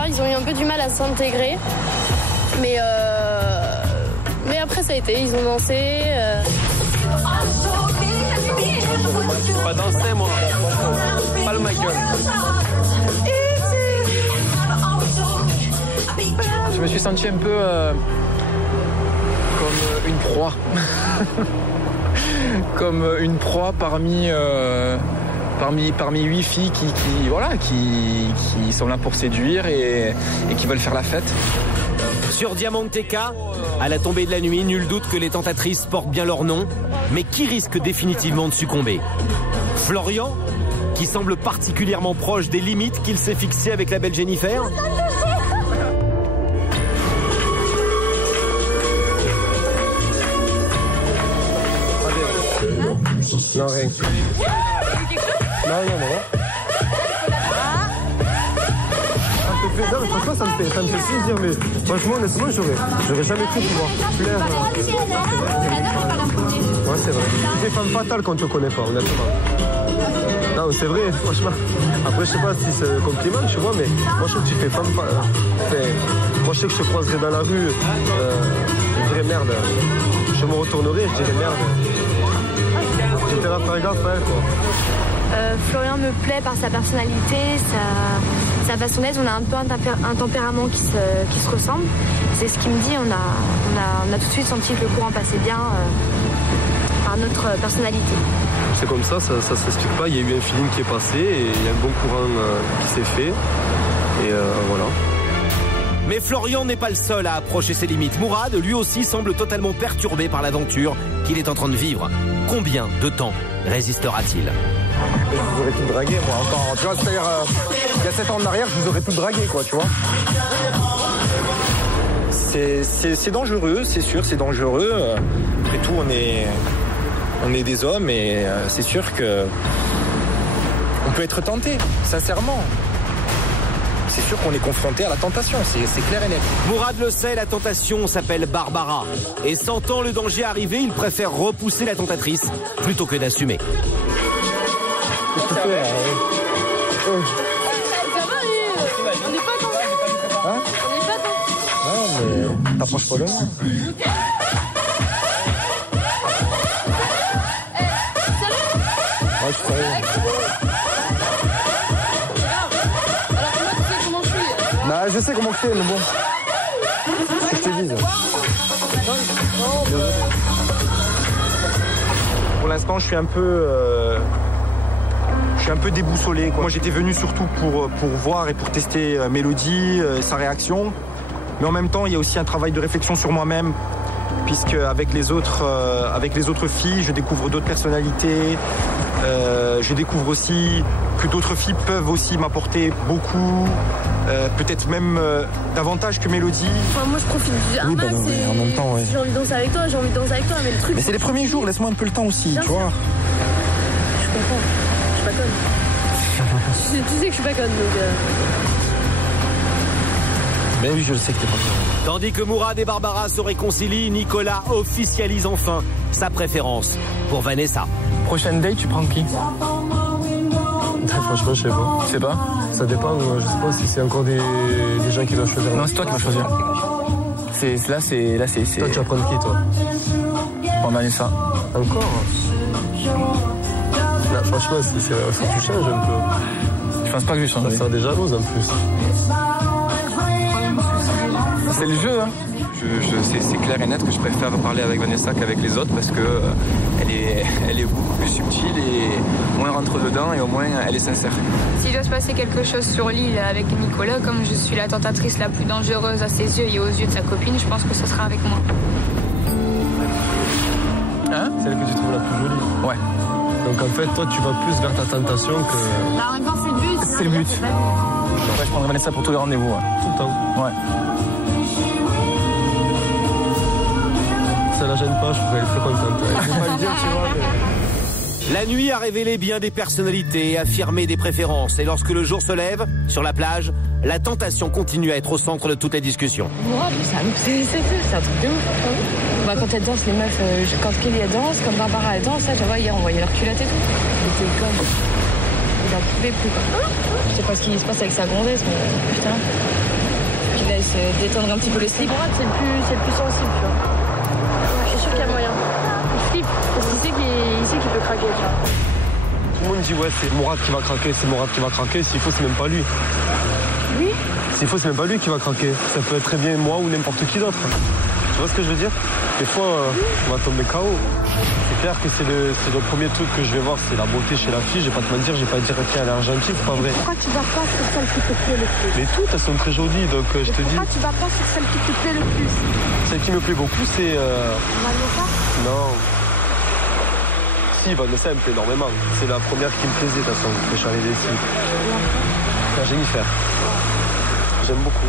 Ils ont eu un peu du mal à s'intégrer, mais après ça a été, ils ont dansé. Pas danser moi, pas le Michael. Je me suis senti un peu comme une proie, comme une proie parmi 8 filles qui sont là pour séduire et qui veulent faire la fête. Sur Diamanteca, à la tombée de la nuit, nul doute que les tentatrices portent bien leur nom. Mais qui risque définitivement de succomber? Florian, qui semble particulièrement proche des limites qu'il s'est fixées avec la belle Jennifer? Non, rien. Non. Non, mais franchement, ça me fait plaisir, mais franchement, honnêtement, j'aurais jamais cru pouvoir plaire. Ouais, c'est vrai. Tu es femme fatale quand tu ne connais pas, honnêtement. Non, c'est vrai, franchement. Après, je sais pas si c'est un compliment, tu vois, mais moi, je trouve que tu fais femme fatale. Moi, je sais que je te croiserai dans la rue, je dirais merde. Je me retournerai, je dirais merde. J'étais là, faire gaffe, quoi. Florian me plaît par sa personnalité, sa façon d'être. On a un peu un tempérament qui se ressemble. C'est ce qu'il me dit. On a tout de suite senti que le courant passait bien par notre personnalité. C'est comme ça s'explique pas. Il y a eu un feeling qui est passé et il y a un bon courant qui s'est fait. Et voilà. Mais Florian n'est pas le seul à approcher ses limites. Mourad, lui aussi, semble totalement perturbé par l'aventure qu'il est en train de vivre. Combien de temps résistera-t-il? Je vous aurais tout dragué, moi, encore. Tu vois, c'est-à-dire, il y a 7 ans en arrière, je vous aurais tout dragué, quoi, tu vois. C'est dangereux, c'est sûr, c'est dangereux. Après tout, on est des hommes et c'est sûr que on peut être tenté, sincèrement. C'est sûr qu'on est confronté à la tentation, c'est clair et net. Mourad le sait, la tentation s'appelle Barbara. Et sentant le danger arriver, il préfère repousser la tentatrice plutôt que d'assumer. Qu'est-ce que tu fais là? On n'est pas tant. Hein? On n'est pas tant. Ouais, mais t'approches pas de moi. Ouais, je suis sérieux. Bah, je sais comment c'est, mais bon. C'est ce que je te dis. Pour l'instant, je suis un peu déboussolé, quoi. Moi, j'étais venu surtout pour voir et pour tester Mélodie, sa réaction. Mais en même temps, il y a aussi un travail de réflexion sur moi-même, puisque avec les autres filles, je découvre d'autres personnalités. Je découvre aussi que d'autres filles peuvent aussi m'apporter beaucoup, peut-être même davantage que Mélodie. Enfin, moi, je profite du oui, bah, en même temps, ouais. Si j'ai envie de danser avec toi, j'ai envie de danser avec toi, mais le truc... Mais c'est les premiers jours, laisse-moi un peu le temps aussi, bien tu sûr. vois. Je comprends, je suis pas conne. tu sais que je suis pas conne, donc... Ben oui, je le sais que t'es pas conne. Tandis que Mourad et Barbara se réconcilient, Nicolas officialise enfin sa préférence pour Vanessa. Prochaine date, tu prends qui? Franchement, je sais pas. Tu sais pas? Ça dépend, je sais pas si c'est encore des gens qui doivent choisir. Non, c'est toi qui vas choisir. Là, c'est... Toi, tu vas prendre qui, toi? Prends Vanessa. Encore? Là, franchement, faut que tu changes un peu. Je pense pas que je vais changer. Ça sert des jalouses en plus. C'est le jeu, hein. C'est clair et net que je préfère parler avec Vanessa qu'avec les autres parce que elle est beaucoup plus subtile et moins rentre dedans et au moins elle est sincère. S'il doit se passer quelque chose sur l'île avec Nicolas, comme je suis la tentatrice la plus dangereuse à ses yeux et aux yeux de sa copine, je pense que ce sera avec moi. Hein? Celle que tu trouves la plus jolie? Ouais. Donc en fait, toi, tu vas plus vers ta tentation que... Bah, en même temps, c'est le but. C'est le but. Ouais, je prendrai Vanessa pour tous les rendez-vous. Ouais. Tout le temps. Ouais. Ça la gêne pas, je trouve qu'elle est très contente. Je vais pas le dire, tu vois, mais... La nuit a révélé bien des personnalités, affirmé des préférences. Et lorsque le jour se lève, sur la plage, la tentation continue à être au centre de toutes les discussions. Mourad, c'est un truc de ouf. Bah, quand elles dansent, les meufs, quand Kelly elle danse, quand Barbara elle danse, ça, je vois hier, on voyait leur culotte et tout. Il était comme... Il en pouvait plus, quoi. Je sais pas ce qui se passe avec sa gonzesse, mais putain. Qu'il laisse détendre un petit peu le slip. Mourad, c'est le plus sensible, tu vois. Je suis sûr qu'il y a moyen. Il slip, parce qu'il sait qu'il peut craquer, tu vois. Tout le monde dit, ouais, c'est Mourad qui va craquer, c'est Mourad qui va craquer. S'il faut, c'est même pas lui. Oui. S'il faut, c'est même pas lui qui va craquer. Ça peut être très bien moi ou n'importe qui d'autre. Tu vois ce que je veux dire? Des fois, on va tomber KO. C'est clair que c'est le premier truc que je vais voir, c'est la beauté chez la fille. Je vais pas te mentir, je vais pas dire qu'elle est argentine, c'est pas vrai. Pourquoi tu vas pas sur celle qui te plaît le plus? Mais toutes, elles sont très jolies, donc je te dis... Pourquoi tu vas pas sur celle qui te plaît le plus? Celle qui me plaît beaucoup, c'est... Vanessa? Non. Si, Vanessa, elle me plaît énormément. C'est la première qui me plaisait, de toute façon, que je suis arrivé ici. C'est Jennifer. J'aime beaucoup.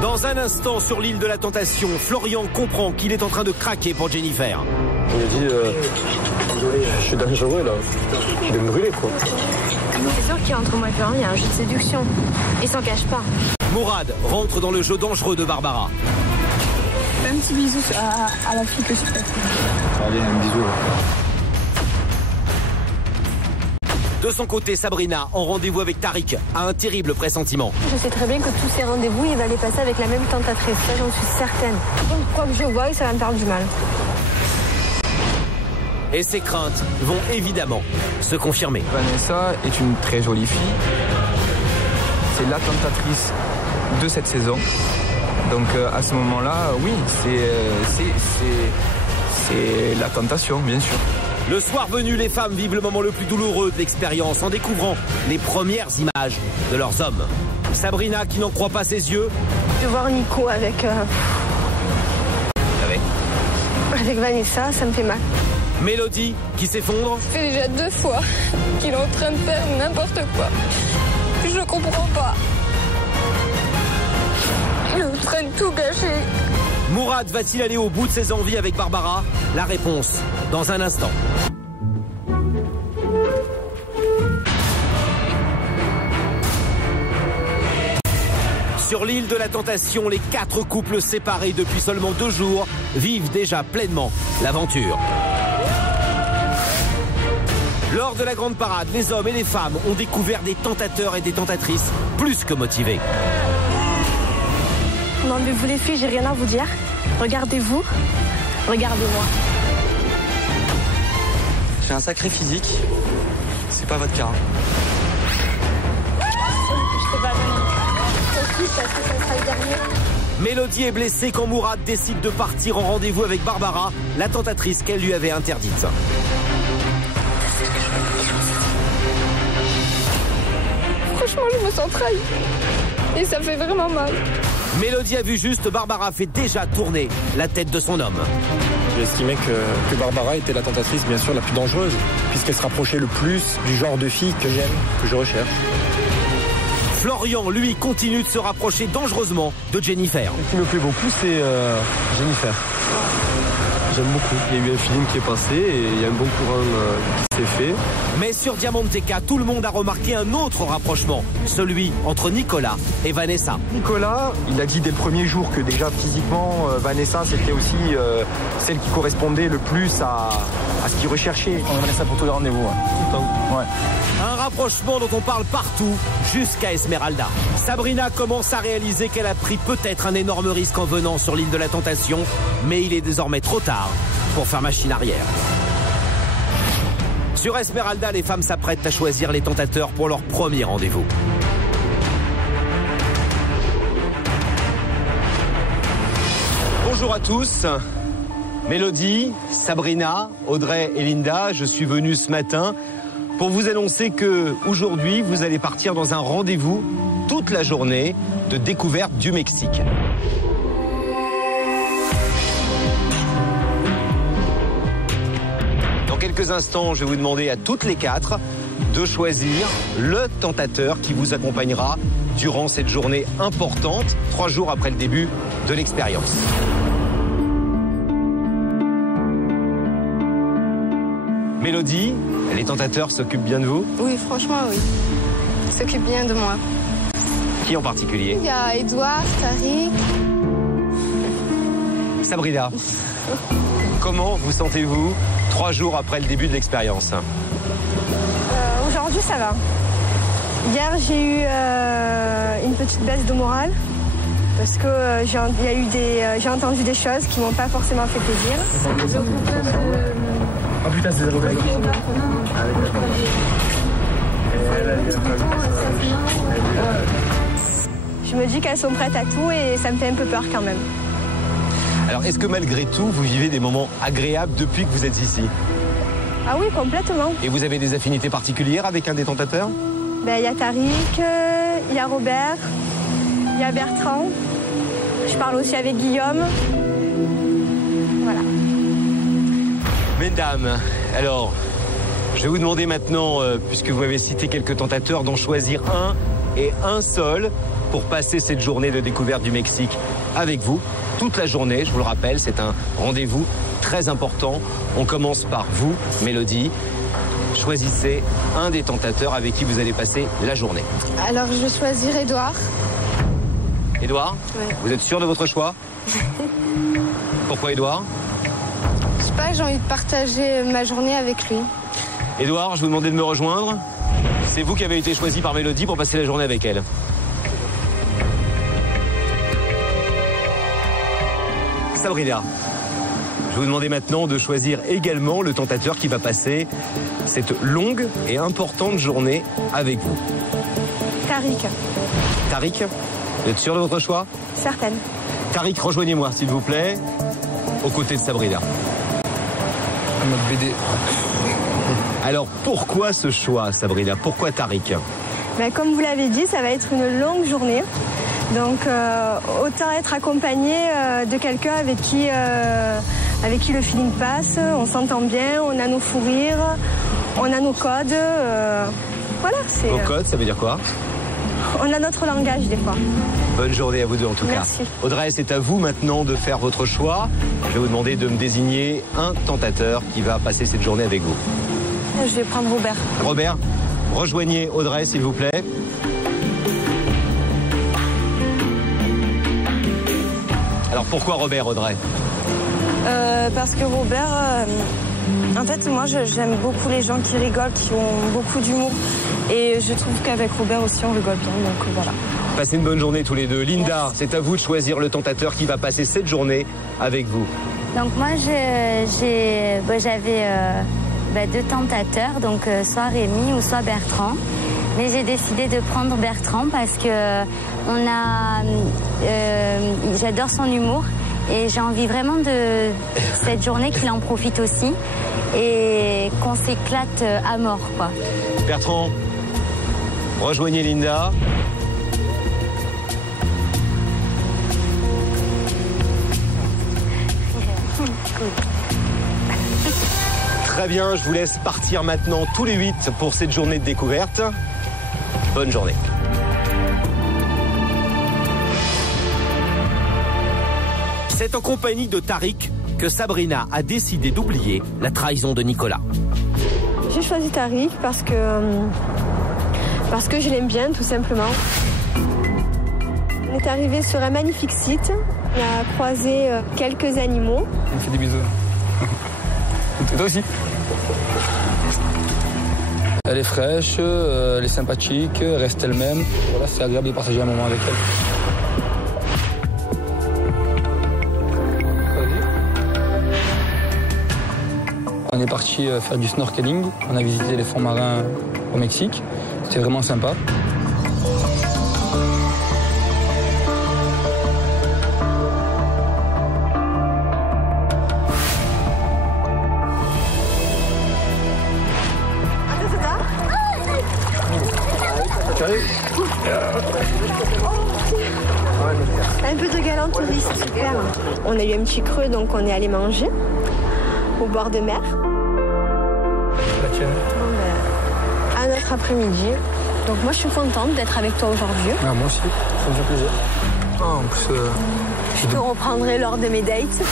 Dans un instant, sur l'île de la Tentation, Florian comprend qu'il est en train de craquer pour Jennifer. Il a dit, je suis dangereux là, je vais me brûler quoi. C'est sûr qu'entre moi et Florian, il y a un jeu de séduction. Il s'en cache pas. Mourad rentre dans le jeu dangereux de Barbara. Fais un petit bisou à la fille que je fais. Allez, un bisou. De son côté, Sabrina, en rendez-vous avec Tariq, a un terrible pressentiment. Je sais très bien que tous ces rendez-vous, il va les passer avec la même tentatrice. Ça, j'en suis certaine. Donc, quoi que je vois, ça va me faire du mal. Et ses craintes vont évidemment se confirmer. Vanessa est une très jolie fille. C'est la tentatrice de cette saison. Donc à ce moment-là, oui, c'est la tentation, bien sûr. Le soir venu, les femmes vivent le moment le plus douloureux de l'expérience en découvrant les premières images de leurs hommes. Sabrina, qui n'en croit pas ses yeux, De voir Nico avec Vanessa, ça me fait mal. Mélodie, qui s'effondre. Ça fait déjà 2 fois qu'il est en train de faire n'importe quoi. Je comprends pas. Il est en train de tout gâcher. Mourad va-t-il aller au bout de ses envies avec Barbara? La réponse dans un instant. Sur l'île de la Tentation, les 4 couples séparés depuis seulement 2 jours vivent déjà pleinement l'aventure. Lors de la grande parade, les hommes et les femmes ont découvert des tentateurs et des tentatrices plus que motivés. Non mais vous les filles, j'ai rien à vous dire. Regardez-vous, regardez-moi. J'ai un sacré physique. C'est pas votre cas. Je sais pas parce que ça sera le dernier. Mélodie est blessée quand Mourad décide de partir en rendez-vous avec Barbara, la tentatrice qu'elle lui avait interdite. Franchement, je me sens trahie. Et ça fait vraiment mal. Mélodie a vu juste, Barbara fait déjà tourner la tête de son homme. J'ai estimé que Barbara était la tentatrice bien sûr la plus dangereuse, puisqu'elle se rapprochait le plus du genre de fille que j'aime, que je recherche. Florian, lui, continue de se rapprocher dangereusement de Jennifer. Ce qui me plaît beaucoup, c'est Jennifer. J'aime beaucoup. Il y a eu un feeling qui est passé et il y a un bon courant qui s'est fait. Mais sur Diamanteca, tout le monde a remarqué un autre rapprochement, celui entre Nicolas et Vanessa. Nicolas, il a dit dès le premier jour que déjà physiquement, Vanessa, c'était aussi celle qui correspondait le plus à ce qu'il recherchait. On a Vanessa pour tous les rendez-vous. Tout le temps. Ouais. Un rapprochement dont on parle partout, jusqu'à Esmeralda. Sabrina commence à réaliser qu'elle a pris peut-être un énorme risque en venant sur l'île de la Tentation, mais il est désormais trop tard pour faire machine arrière. Sur Esmeralda, les femmes s'apprêtent à choisir les tentateurs pour leur premier rendez-vous. Bonjour à tous. Mélodie, Sabrina, Audrey et Linda, je suis venu ce matin pour vous annoncer que aujourd'hui, vous allez partir dans un rendez-vous toute la journée de découverte du Mexique. quelques instants, je vais vous demander à toutes les 4 de choisir le tentateur qui vous accompagnera durant cette journée importante, 3 jours après le début de l'expérience. Mélodie, les tentateurs s'occupent bien de vous? Oui, franchement, oui. Ils s'occupent bien de moi. Qui en particulier? Il y a Edouard, Tariq. Sabrina, comment vous sentez-vous 3 jours après le début de l'expérience? Aujourd'hui, ça va. Hier, j'ai eu une petite baisse de morale parce que j'ai entendu des choses qui m'ont pas forcément fait plaisir. Ah putain, c'est zéro. Je me dis qu'elles sont prêtes à tout et ça me fait un peu peur quand même. Alors, est-ce que malgré tout, vous vivez des moments agréables depuis que vous êtes ici? Ah oui, complètement. Et vous avez des affinités particulières avec un des tentateurs? Il y a Tariq, il y a Robert, il y a Bertrand. Je parle aussi avec Guillaume. Voilà. Mesdames, alors, je vais vous demander maintenant, puisque vous m'avez cité quelques tentateurs, d'en choisir un et un seul pour passer cette journée de découverte du Mexique avec vous. Toute la journée, je vous le rappelle, c'est un rendez-vous très important. On commence par vous, Mélodie. Choisissez un des tentateurs avec qui vous allez passer la journée. Alors, je vais choisir Edouard. Edouard, ouais. Vous êtes sûr de votre choix? Pourquoi Edouard? Je sais pas, j'ai envie de partager ma journée avec lui. Edouard, je vous demandais de me rejoindre. C'est vous qui avez été choisi par Mélodie pour passer la journée avec elle. Sabrina, je vais vous demander maintenant de choisir également le tentateur qui va passer cette longue et importante journée avec vous. Tariq. Tariq, vous êtes sûr de votre choix? Certaine. Tariq, rejoignez-moi s'il vous plaît, aux côtés de Sabrina. Notre BD. Alors pourquoi ce choix, Sabrina? Pourquoi Tariq? Comme vous l'avez dit, ça va être une longue journée. Donc autant être accompagné de quelqu'un avec qui le feeling passe, on s'entend bien, on a nos fous rires, on a nos codes. Voilà, c'est. Vos codes, ça veut dire quoi? On a notre langage des fois. Bonne journée à vous deux en tout cas. Merci. Audrey, c'est à vous maintenant de faire votre choix. Je vais vous demander de me désigner un tentateur qui va passer cette journée avec vous. Je vais prendre Robert. Robert, rejoignez Audrey s'il vous plaît. Alors pourquoi Robert, Audrey? Parce que Robert, en fait, moi j'aime beaucoup les gens qui rigolent, qui ont beaucoup d'humour. Et je trouve qu'avec Robert aussi on rigole bien, donc voilà. Passez une bonne journée tous les deux. Linda, c'est à vous de choisir le tentateur qui va passer cette journée avec vous. Donc moi j'avais 2 tentateurs, donc soit Rémi ou soit Bertrand. Mais j'ai décidé de prendre Bertrand parce que j'adore son humour et j'ai envie vraiment de cette journée qu'il en profite aussi et qu'on s'éclate à mort, quoi. Bertrand, rejoignez Linda. Très bien, je vous laisse partir maintenant tous les 8 pour cette journée de découverte. Bonne journée. C'est en compagnie de Tariq que Sabrina a décidé d'oublier la trahison de Nicolas. J'ai choisi Tariq parce que je l'aime bien tout simplement. On est arrivé sur un magnifique site. On a croisé quelques animaux. On me fait des bisous. Et toi aussi. Elle est fraîche, elle est sympathique, elle reste elle-même. Voilà, c'est agréable de partager un moment avec elle. On est parti faire du snorkeling. On a visité les fonds marins au Mexique. C'était vraiment sympa. Un peu de galanterie, super. On a eu un petit creux, donc on est allé manger au bord de mer. Bon, à notre après-midi. Donc moi je suis contente d'être avec toi aujourd'hui. Ah, moi aussi, ça me fait plaisir. En plus, je te reprendrai lors de mes dates.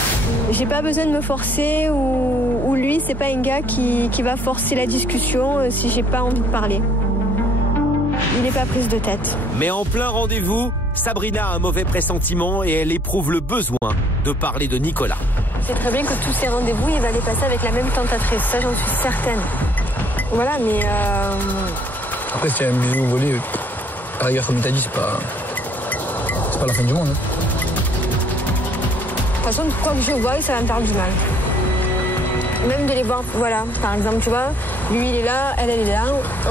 J'ai pas besoin de me forcer ou lui c'est pas un gars qui va forcer la discussion si j'ai pas envie de parler. Il n'est pas prise de tête. Mais en plein rendez-vous, Sabrina a un mauvais pressentiment et elle éprouve le besoin de parler de Nicolas. C'est très bien que tous ces rendez-vous, il va les passer avec la même tentatrice. Ça, j'en suis certaine. Voilà, mais... Après, si y a un bisou volé, par ailleurs, comme t'as dit, c'est pas la fin du monde. Hein. De toute façon, quoi que je vois, ça va me faire du mal. Même de les voir, voilà, par exemple, tu vois, lui il est là, elle est là,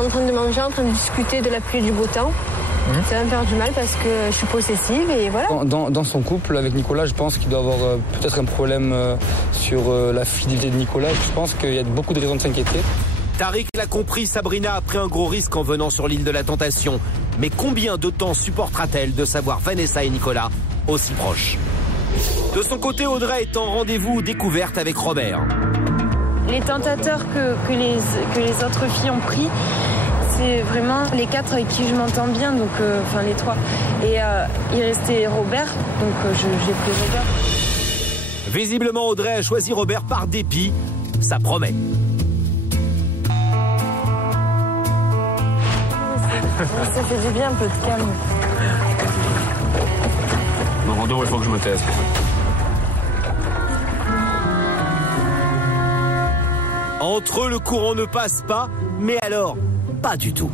en train de manger, en train de discuter de la pluie et du beau temps. Ça va me faire du mal parce que je suis possessive et voilà. Dans son couple avec Nicolas, je pense qu'il doit avoir peut-être un problème sur la fidélité de Nicolas. Je pense qu'il y a beaucoup de raisons de s'inquiéter. Tariq l'a compris, Sabrina a pris un gros risque en venant sur l'île de la Tentation. Mais combien de temps supportera-t-elle de savoir Vanessa et Nicolas aussi proches? De son côté, Audrey est en rendez-vous découverte avec Robert. Les tentateurs que les autres filles ont pris, c'est vraiment les 4 avec qui je m'entends bien, donc enfin les 3. Et il restait Robert, donc j'ai pris Robert. Visiblement, Audrey a choisi Robert par dépit. Ça promet. Ça fait du bien un peu de calme. Mon rando, il faut que je me taise. Entre eux, le courant ne passe pas, mais alors, pas du tout.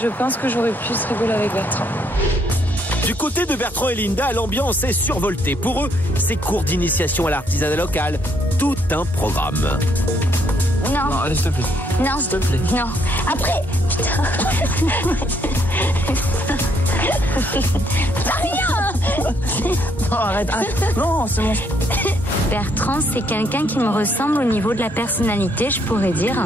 Je pense que j'aurais pu se rigoler avec Bertrand. Du côté de Bertrand et Linda, l'ambiance est survoltée. Pour eux, c'est cours d'initiation à l'artisanat local, tout un programme. Non. Allez, s'il te plaît. Non. S'il te plaît. Non. Après, putain. T'as rien. Non, arrête. Non, c'est bon. Bertrand, c'est quelqu'un qui me ressemble au niveau de la personnalité, je pourrais dire.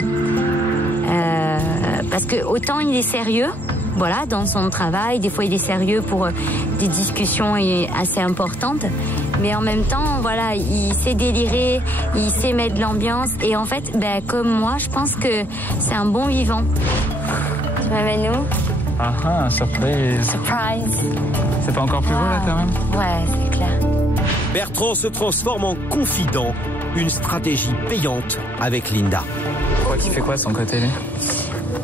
Parce que autant il est sérieux, voilà, dans son travail, des fois il est sérieux pour des discussions assez importantes, mais en même temps, voilà, il sait délirer, il sait mettre de l'ambiance, et en fait, comme moi, je pense que c'est un bon vivant. Tu m'amènes où? Ah, surprise. Surprise. C'est pas encore plus beau là quand même? Ouais, c'est clair. Bertrand se transforme en confident, une stratégie payante avec Linda. Qui fait quoi de son côté, lui?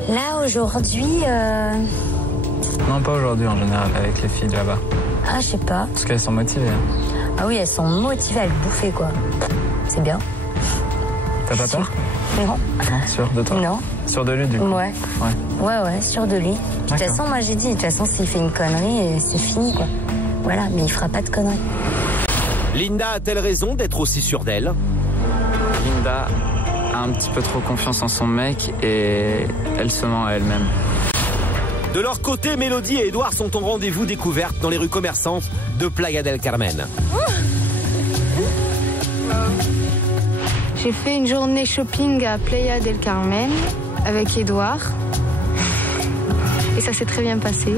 Là, aujourd'hui... Non, pas aujourd'hui en général, avec les filles de là-bas. Ah, je sais pas. Parce qu'elles sont motivées. Ah oui, elles sont motivées à le bouffer, quoi. C'est bien. T'as pas peur? Non. Non, sûr de toi? Non. Sûr de lui, du coup? Ouais, sûr de lui. De toute façon, moi j'ai dit, de toute façon, s'il fait une connerie, c'est fini, quoi. Voilà, mais il fera pas de conneries. Linda a-t-elle raison d'être aussi sûre d'elle? Linda a un petit peu trop confiance en son mec et elle se ment à elle-même. De leur côté, Mélodie et Edouard sont en rendez-vous découverte dans les rues commerçantes de Playa del Carmen. J'ai fait une journée shopping à Playa del Carmen avec Edouard. Et ça s'est très bien passé.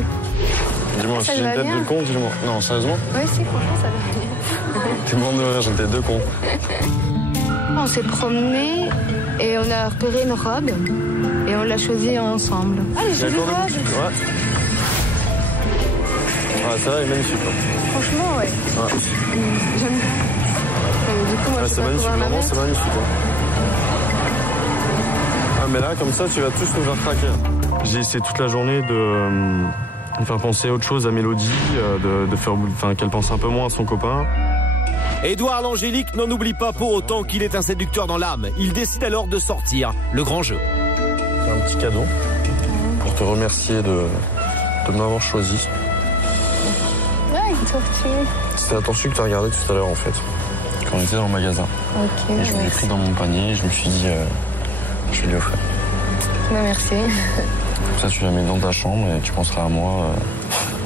Dis-moi, si j'ai une tête de con, dis-moi. Non, sérieusement? Oui, si, franchement, ça va bien. T'es bon de rire, j'ai une tête de con. On s'est promené et on a repéré une robe et on l'a choisie ensemble. Ah, les jolies robes! Ouais. Ouais, ça, elle est magnifique. Franchement, ouais. J'aime bien. Du coup, moi, c'est magnifique, vraiment, c'est magnifique. Ah, mais là, comme ça, tu vas tous nous faire craquer. J'ai essayé toute la journée de faire penser à autre chose, à Mélodie, de faire qu'elle pense un peu moins à son copain. Édouard l'Angélique n'en oublie pas pour autant qu'il est un séducteur dans l'âme. Il décide alors de sortir le grand jeu. C'est un petit cadeau pour te remercier de m'avoir choisi. Ouais, toi tu... C'était la tortue que tu as regardée tout à l'heure en fait, quand on était dans le magasin. Ok. Et je l'ai pris dans mon panier et je me suis dit, je vais lui offrir. Ouais, merci. Comme ça tu la mets dans ta chambre et tu penseras à moi.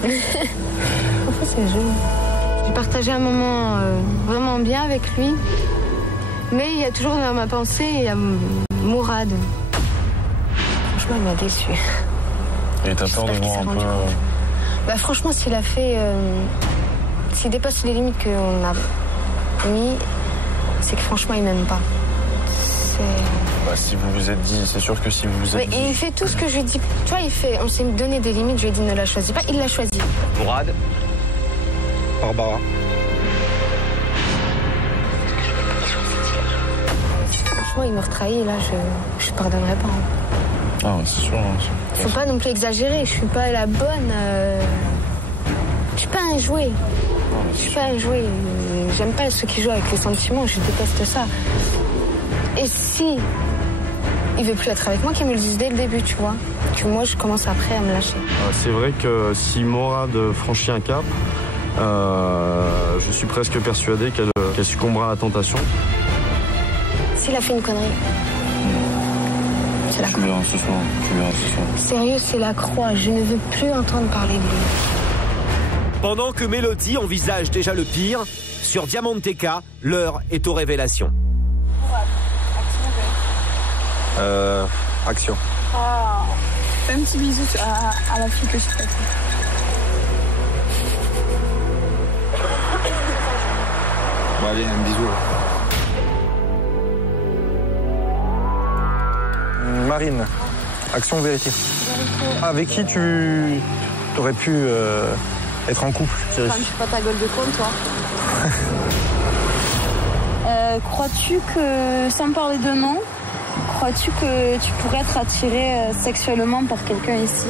En fait, c'est joli. J'ai partagé un moment vraiment bien avec lui. Mais il y a toujours dans ma pensée, il y a Mourad. Franchement, il m'a déçu. Et t'as peur de voir un peu... Bah, franchement, s'il a fait... s'il dépasse les limites qu'on a Oui, c'est que franchement, il m'aime pas. Bah, si vous vous êtes dit, c'est sûr que si vous vous êtes dit... Et il fait tout ce que je lui dis. Tu vois, on s'est donné des limites, je lui ai dit ne la choisis pas, il l'a choisi. Mourad. Barbara. Franchement, il me retrahit, là, je pardonnerai pas. Ah, c'est sûr. Faut pas non plus exagérer, je suis pas la bonne. Je suis pas un jouet. Je suis pas un jouet. J'aime pas ceux qui jouent avec les sentiments, je déteste ça. Et si il veut plus être avec moi, qu'il me le dise dès le début, tu vois. Que moi, je commence après à me lâcher. C'est vrai que si Mourad franchit un cap, je suis presque persuadé qu'elle succombera à la tentation. S'il a fait une connerie, c'est la croix. Tu verras ce soir. Sérieux, c'est la croix. Je ne veux plus entendre parler de lui. Pendant que Mélodie envisage déjà le pire, sur Diamanteca, l'heure est aux révélations. Action. Ah, fais un petit bisou à la fille que je traite. Bon, allez, un bisou. Marine, action ou vérité. Avec qui tu aurais pu être en couple, Thierry? Enfin, je suis pas ta gueule de con, toi. Crois-tu que, sans parler de nom, crois-tu que tu pourrais être attiré sexuellement par quelqu'un ici?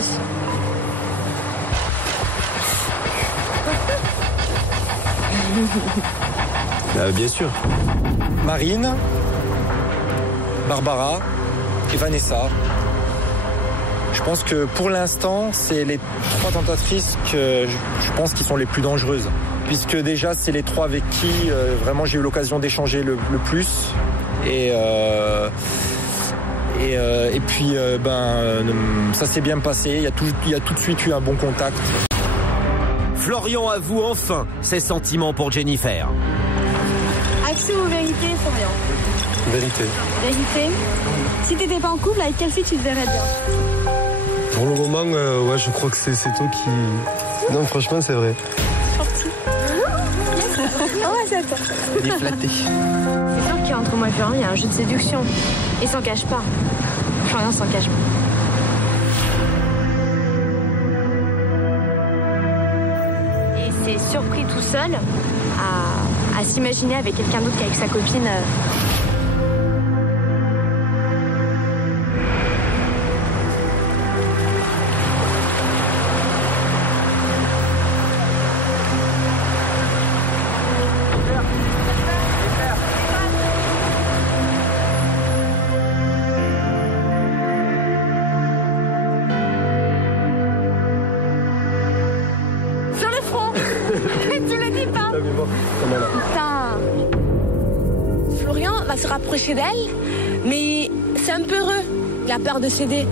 Bien sûr. Marine, Barbara et Vanessa. Je pense que pour l'instant, c'est les 3 tentatrices que je pense qui sont les plus dangereuses. Puisque déjà, c'est les 3 avec qui vraiment j'ai eu l'occasion d'échanger le plus. Et puis, ça s'est bien passé. Il y a tout de suite eu un bon contact. Florian avoue enfin ses sentiments pour Jennifer. Action ou vérité, Florian? Vérité. Vérité. Si t'étais pas en couple, avec quelle fille tu te verrais bien? Pour le moment, ouais, je crois que c'est toi qui... Non, franchement, c'est vrai. Sorti. Oh, c'est à toi. Elle est flattée. C'est sûr qu'entre moi et Florian, il y a un jeu de séduction. Il s'en cache pas. Florian s'en cache pas. Et c'est surpris tout seul à s'imaginer avec quelqu'un d'autre qu'avec sa copine. Florian va se rapprocher d'elle, mais c'est un peu heureux. Il a peur de céder.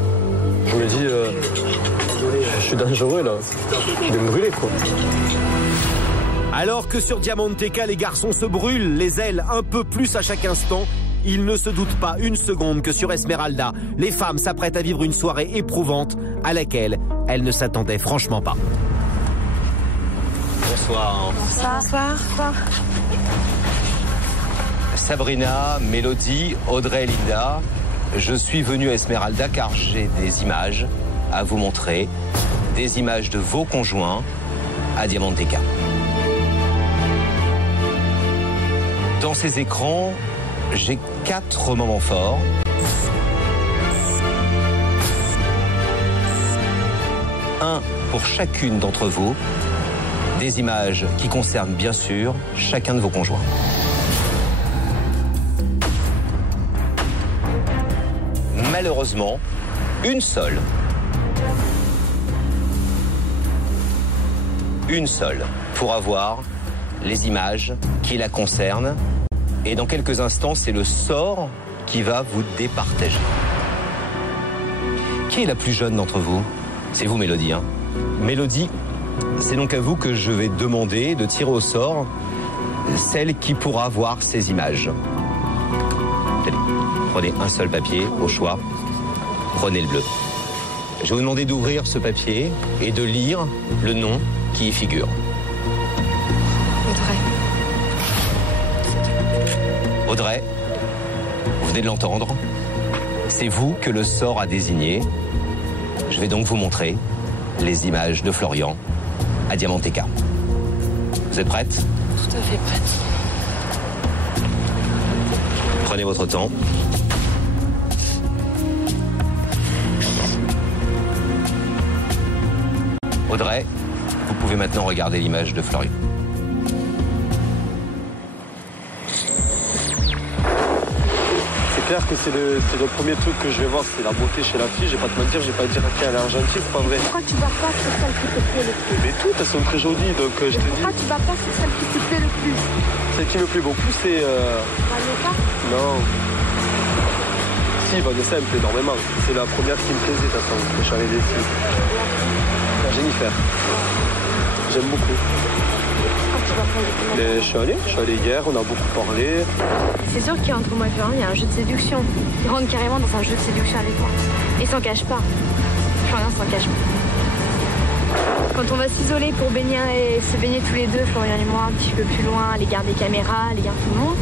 Je me dis, je suis dangereux là. Je vais me brûler quoi. Alors que sur Diamanteca, les garçons se brûlent les ailes un peu plus à chaque instant, ils ne se doutent pas une seconde que sur Esmeralda, les femmes s'apprêtent à vivre une soirée éprouvante à laquelle elles ne s'attendaient franchement pas. Bonsoir. Bonsoir. Sabrina, Mélodie, Audrey et Linda, je suis venu à Esmeralda car j'ai des images à vous montrer, des images de vos conjoints à Diamanteca. Dans ces écrans, j'ai 4 moments forts. Un pour chacune d'entre vous, des images qui concernent bien sûr chacun de vos conjoints. Malheureusement, une seule pour avoir les images qui la concernent. Et dans quelques instants, c'est le sort qui va vous départager. Qui est la plus jeune d'entre vous? C'est vous, Mélodie, hein? Mélodie, c'est donc à vous que je vais demander de tirer au sort celle qui pourra voir ces images. Allez, prenez un seul papier au choix. Prenez le bleu. Je vais vous demander d'ouvrir ce papier et de lire le nom qui y figure. Audrey. Audrey, vous venez de l'entendre. C'est vous que le sort a désigné. Je vais donc vous montrer les images de Florian à Diamanteca. Vous êtes prête? Tout à fait prête. Prenez votre temps. Audrey, vous pouvez maintenant regarder l'image de Florian. C'est clair que c'est le premier truc que je vais voir, c'est la beauté chez la fille. Je vais pas te mentir, je vais pas dire qu'elle est argentine, c'est pas vrai. Pourquoi tu vas pas sur celle qui te plaît le plus? Mais toutes, elles sont très jolies, donc je te dis. Pourquoi tu vas pas sur celle qui te plaît le plus? Celle qui me plaît beaucoup, c'est... Vanessa? Non. Si, Vanessa, elle me plaît énormément. C'est la première qui me plaisait, de toute façon, quand je suis arrivé ici. La Jennifer. J'aime beaucoup. Mais je suis allé hier, on a beaucoup parlé. C'est sûr qu'entre moi et Florian, il y a un jeu de séduction. Il rentre carrément dans un jeu de séduction avec moi. Et il s'en cache pas. Florian s'en cache pas. Quand on va s'isoler pour se baigner tous les deux, Florian et moi, un petit peu plus loin, les gardes des caméras, les gardes tout le monde,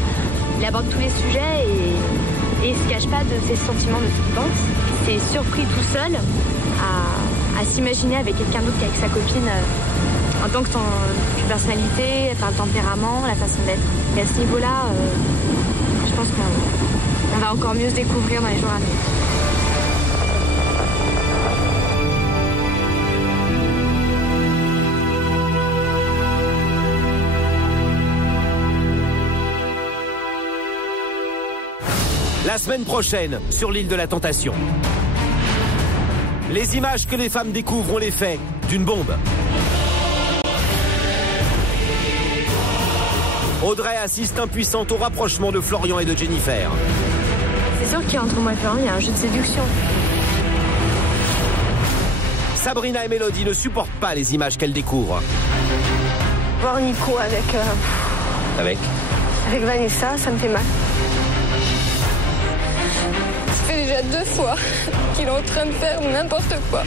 il aborde tous les sujets et il se cache pas de ses sentiments, de ce qu'il pense. C'est surpris tout seul à s'imaginer avec quelqu'un d'autre qu'avec sa copine. En tant que ton personnalité, par le tempérament, la façon d'être. Et à ce niveau-là, je pense qu'on va encore mieux se découvrir dans les jours à venir. La semaine prochaine, sur l'île de la Tentation. Les images que les femmes découvrent ont l'effet d'une bombe. Audrey assiste impuissante au rapprochement de Florian et de Jennifer. C'est sûr qu'entre moi et Florian, il y a un jeu de séduction. Sabrina et Mélodie ne supportent pas les images qu'elles découvrent. Voir Nico avec Vanessa, ça me fait mal. Ça fait déjà 2 fois qu'il est en train de faire n'importe quoi.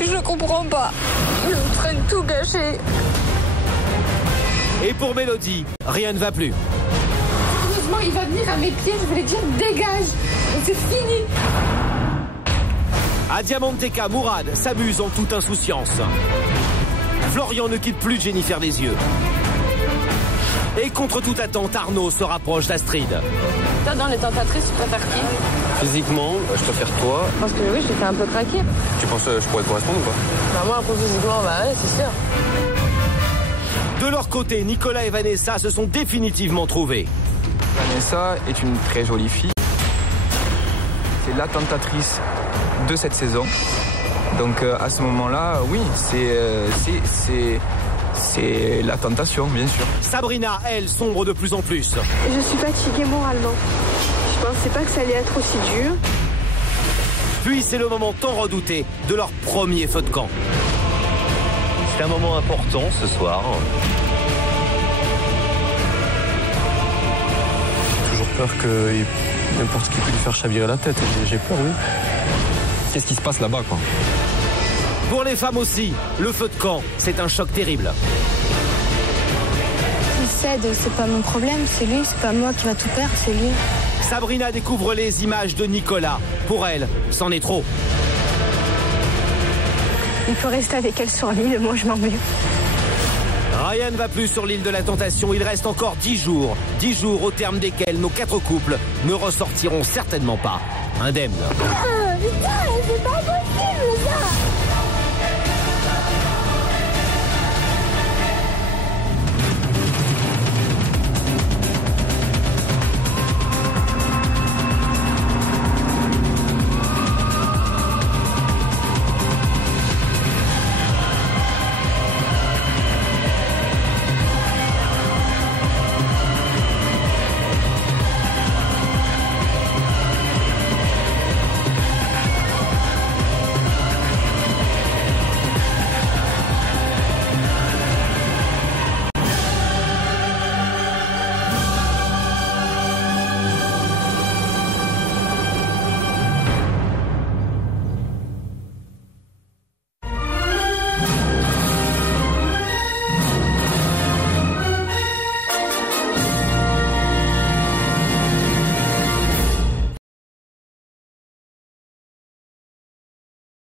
Je comprends pas. Il est en train de tout gâcher. Et pour Mélodie, rien ne va plus. Heureusement, il va venir à mes pieds, je voulais dire dégage. Et c'est fini. À Diamanteca, Mourad s'amuse en toute insouciance. Florian ne quitte plus Jennifer des yeux. Et contre toute attente, Arnaud se rapproche d'Astrid. Toi, dans les tentatrices, tu préfères qui? Physiquement, je préfère toi. Parce que oui, je t'ai fait un peu craquer. Tu penses que je pourrais te correspondre ou pas? Bah moi, pour physiquement, bah ouais, c'est sûr. De leur côté, Nicolas et Vanessa se sont définitivement trouvés. Vanessa est une très jolie fille. C'est la tentatrice de cette saison. Donc à ce moment-là, oui, c'est la tentation, bien sûr. Sabrina, elle, sombre de plus en plus. Je suis fatiguée moralement. Je pensais pas que ça allait être aussi dur. Puis c'est le moment tant redouté de leur premier feu de camp. C'est un moment important ce soir. J'ai toujours peur que n'importe qui puisse lui faire chavirer la tête. J'ai peur, oui. Qu'est-ce qui se passe là-bas, quoi? Pour les femmes aussi, le feu de camp, c'est un choc terrible. Il cède, c'est pas mon problème, c'est lui, c'est pas moi qui va tout perdre, c'est lui. Sabrina découvre les images de Nicolas. Pour elle, c'en est trop. Il faut rester avec elle sur l'île, moi je m'en vais. Rien ne va plus sur l'île de la Tentation. Il reste encore 10 jours. 10 jours au terme desquels nos 4 couples ne ressortiront certainement pas indemnes. Putain, c'est pas possible ça.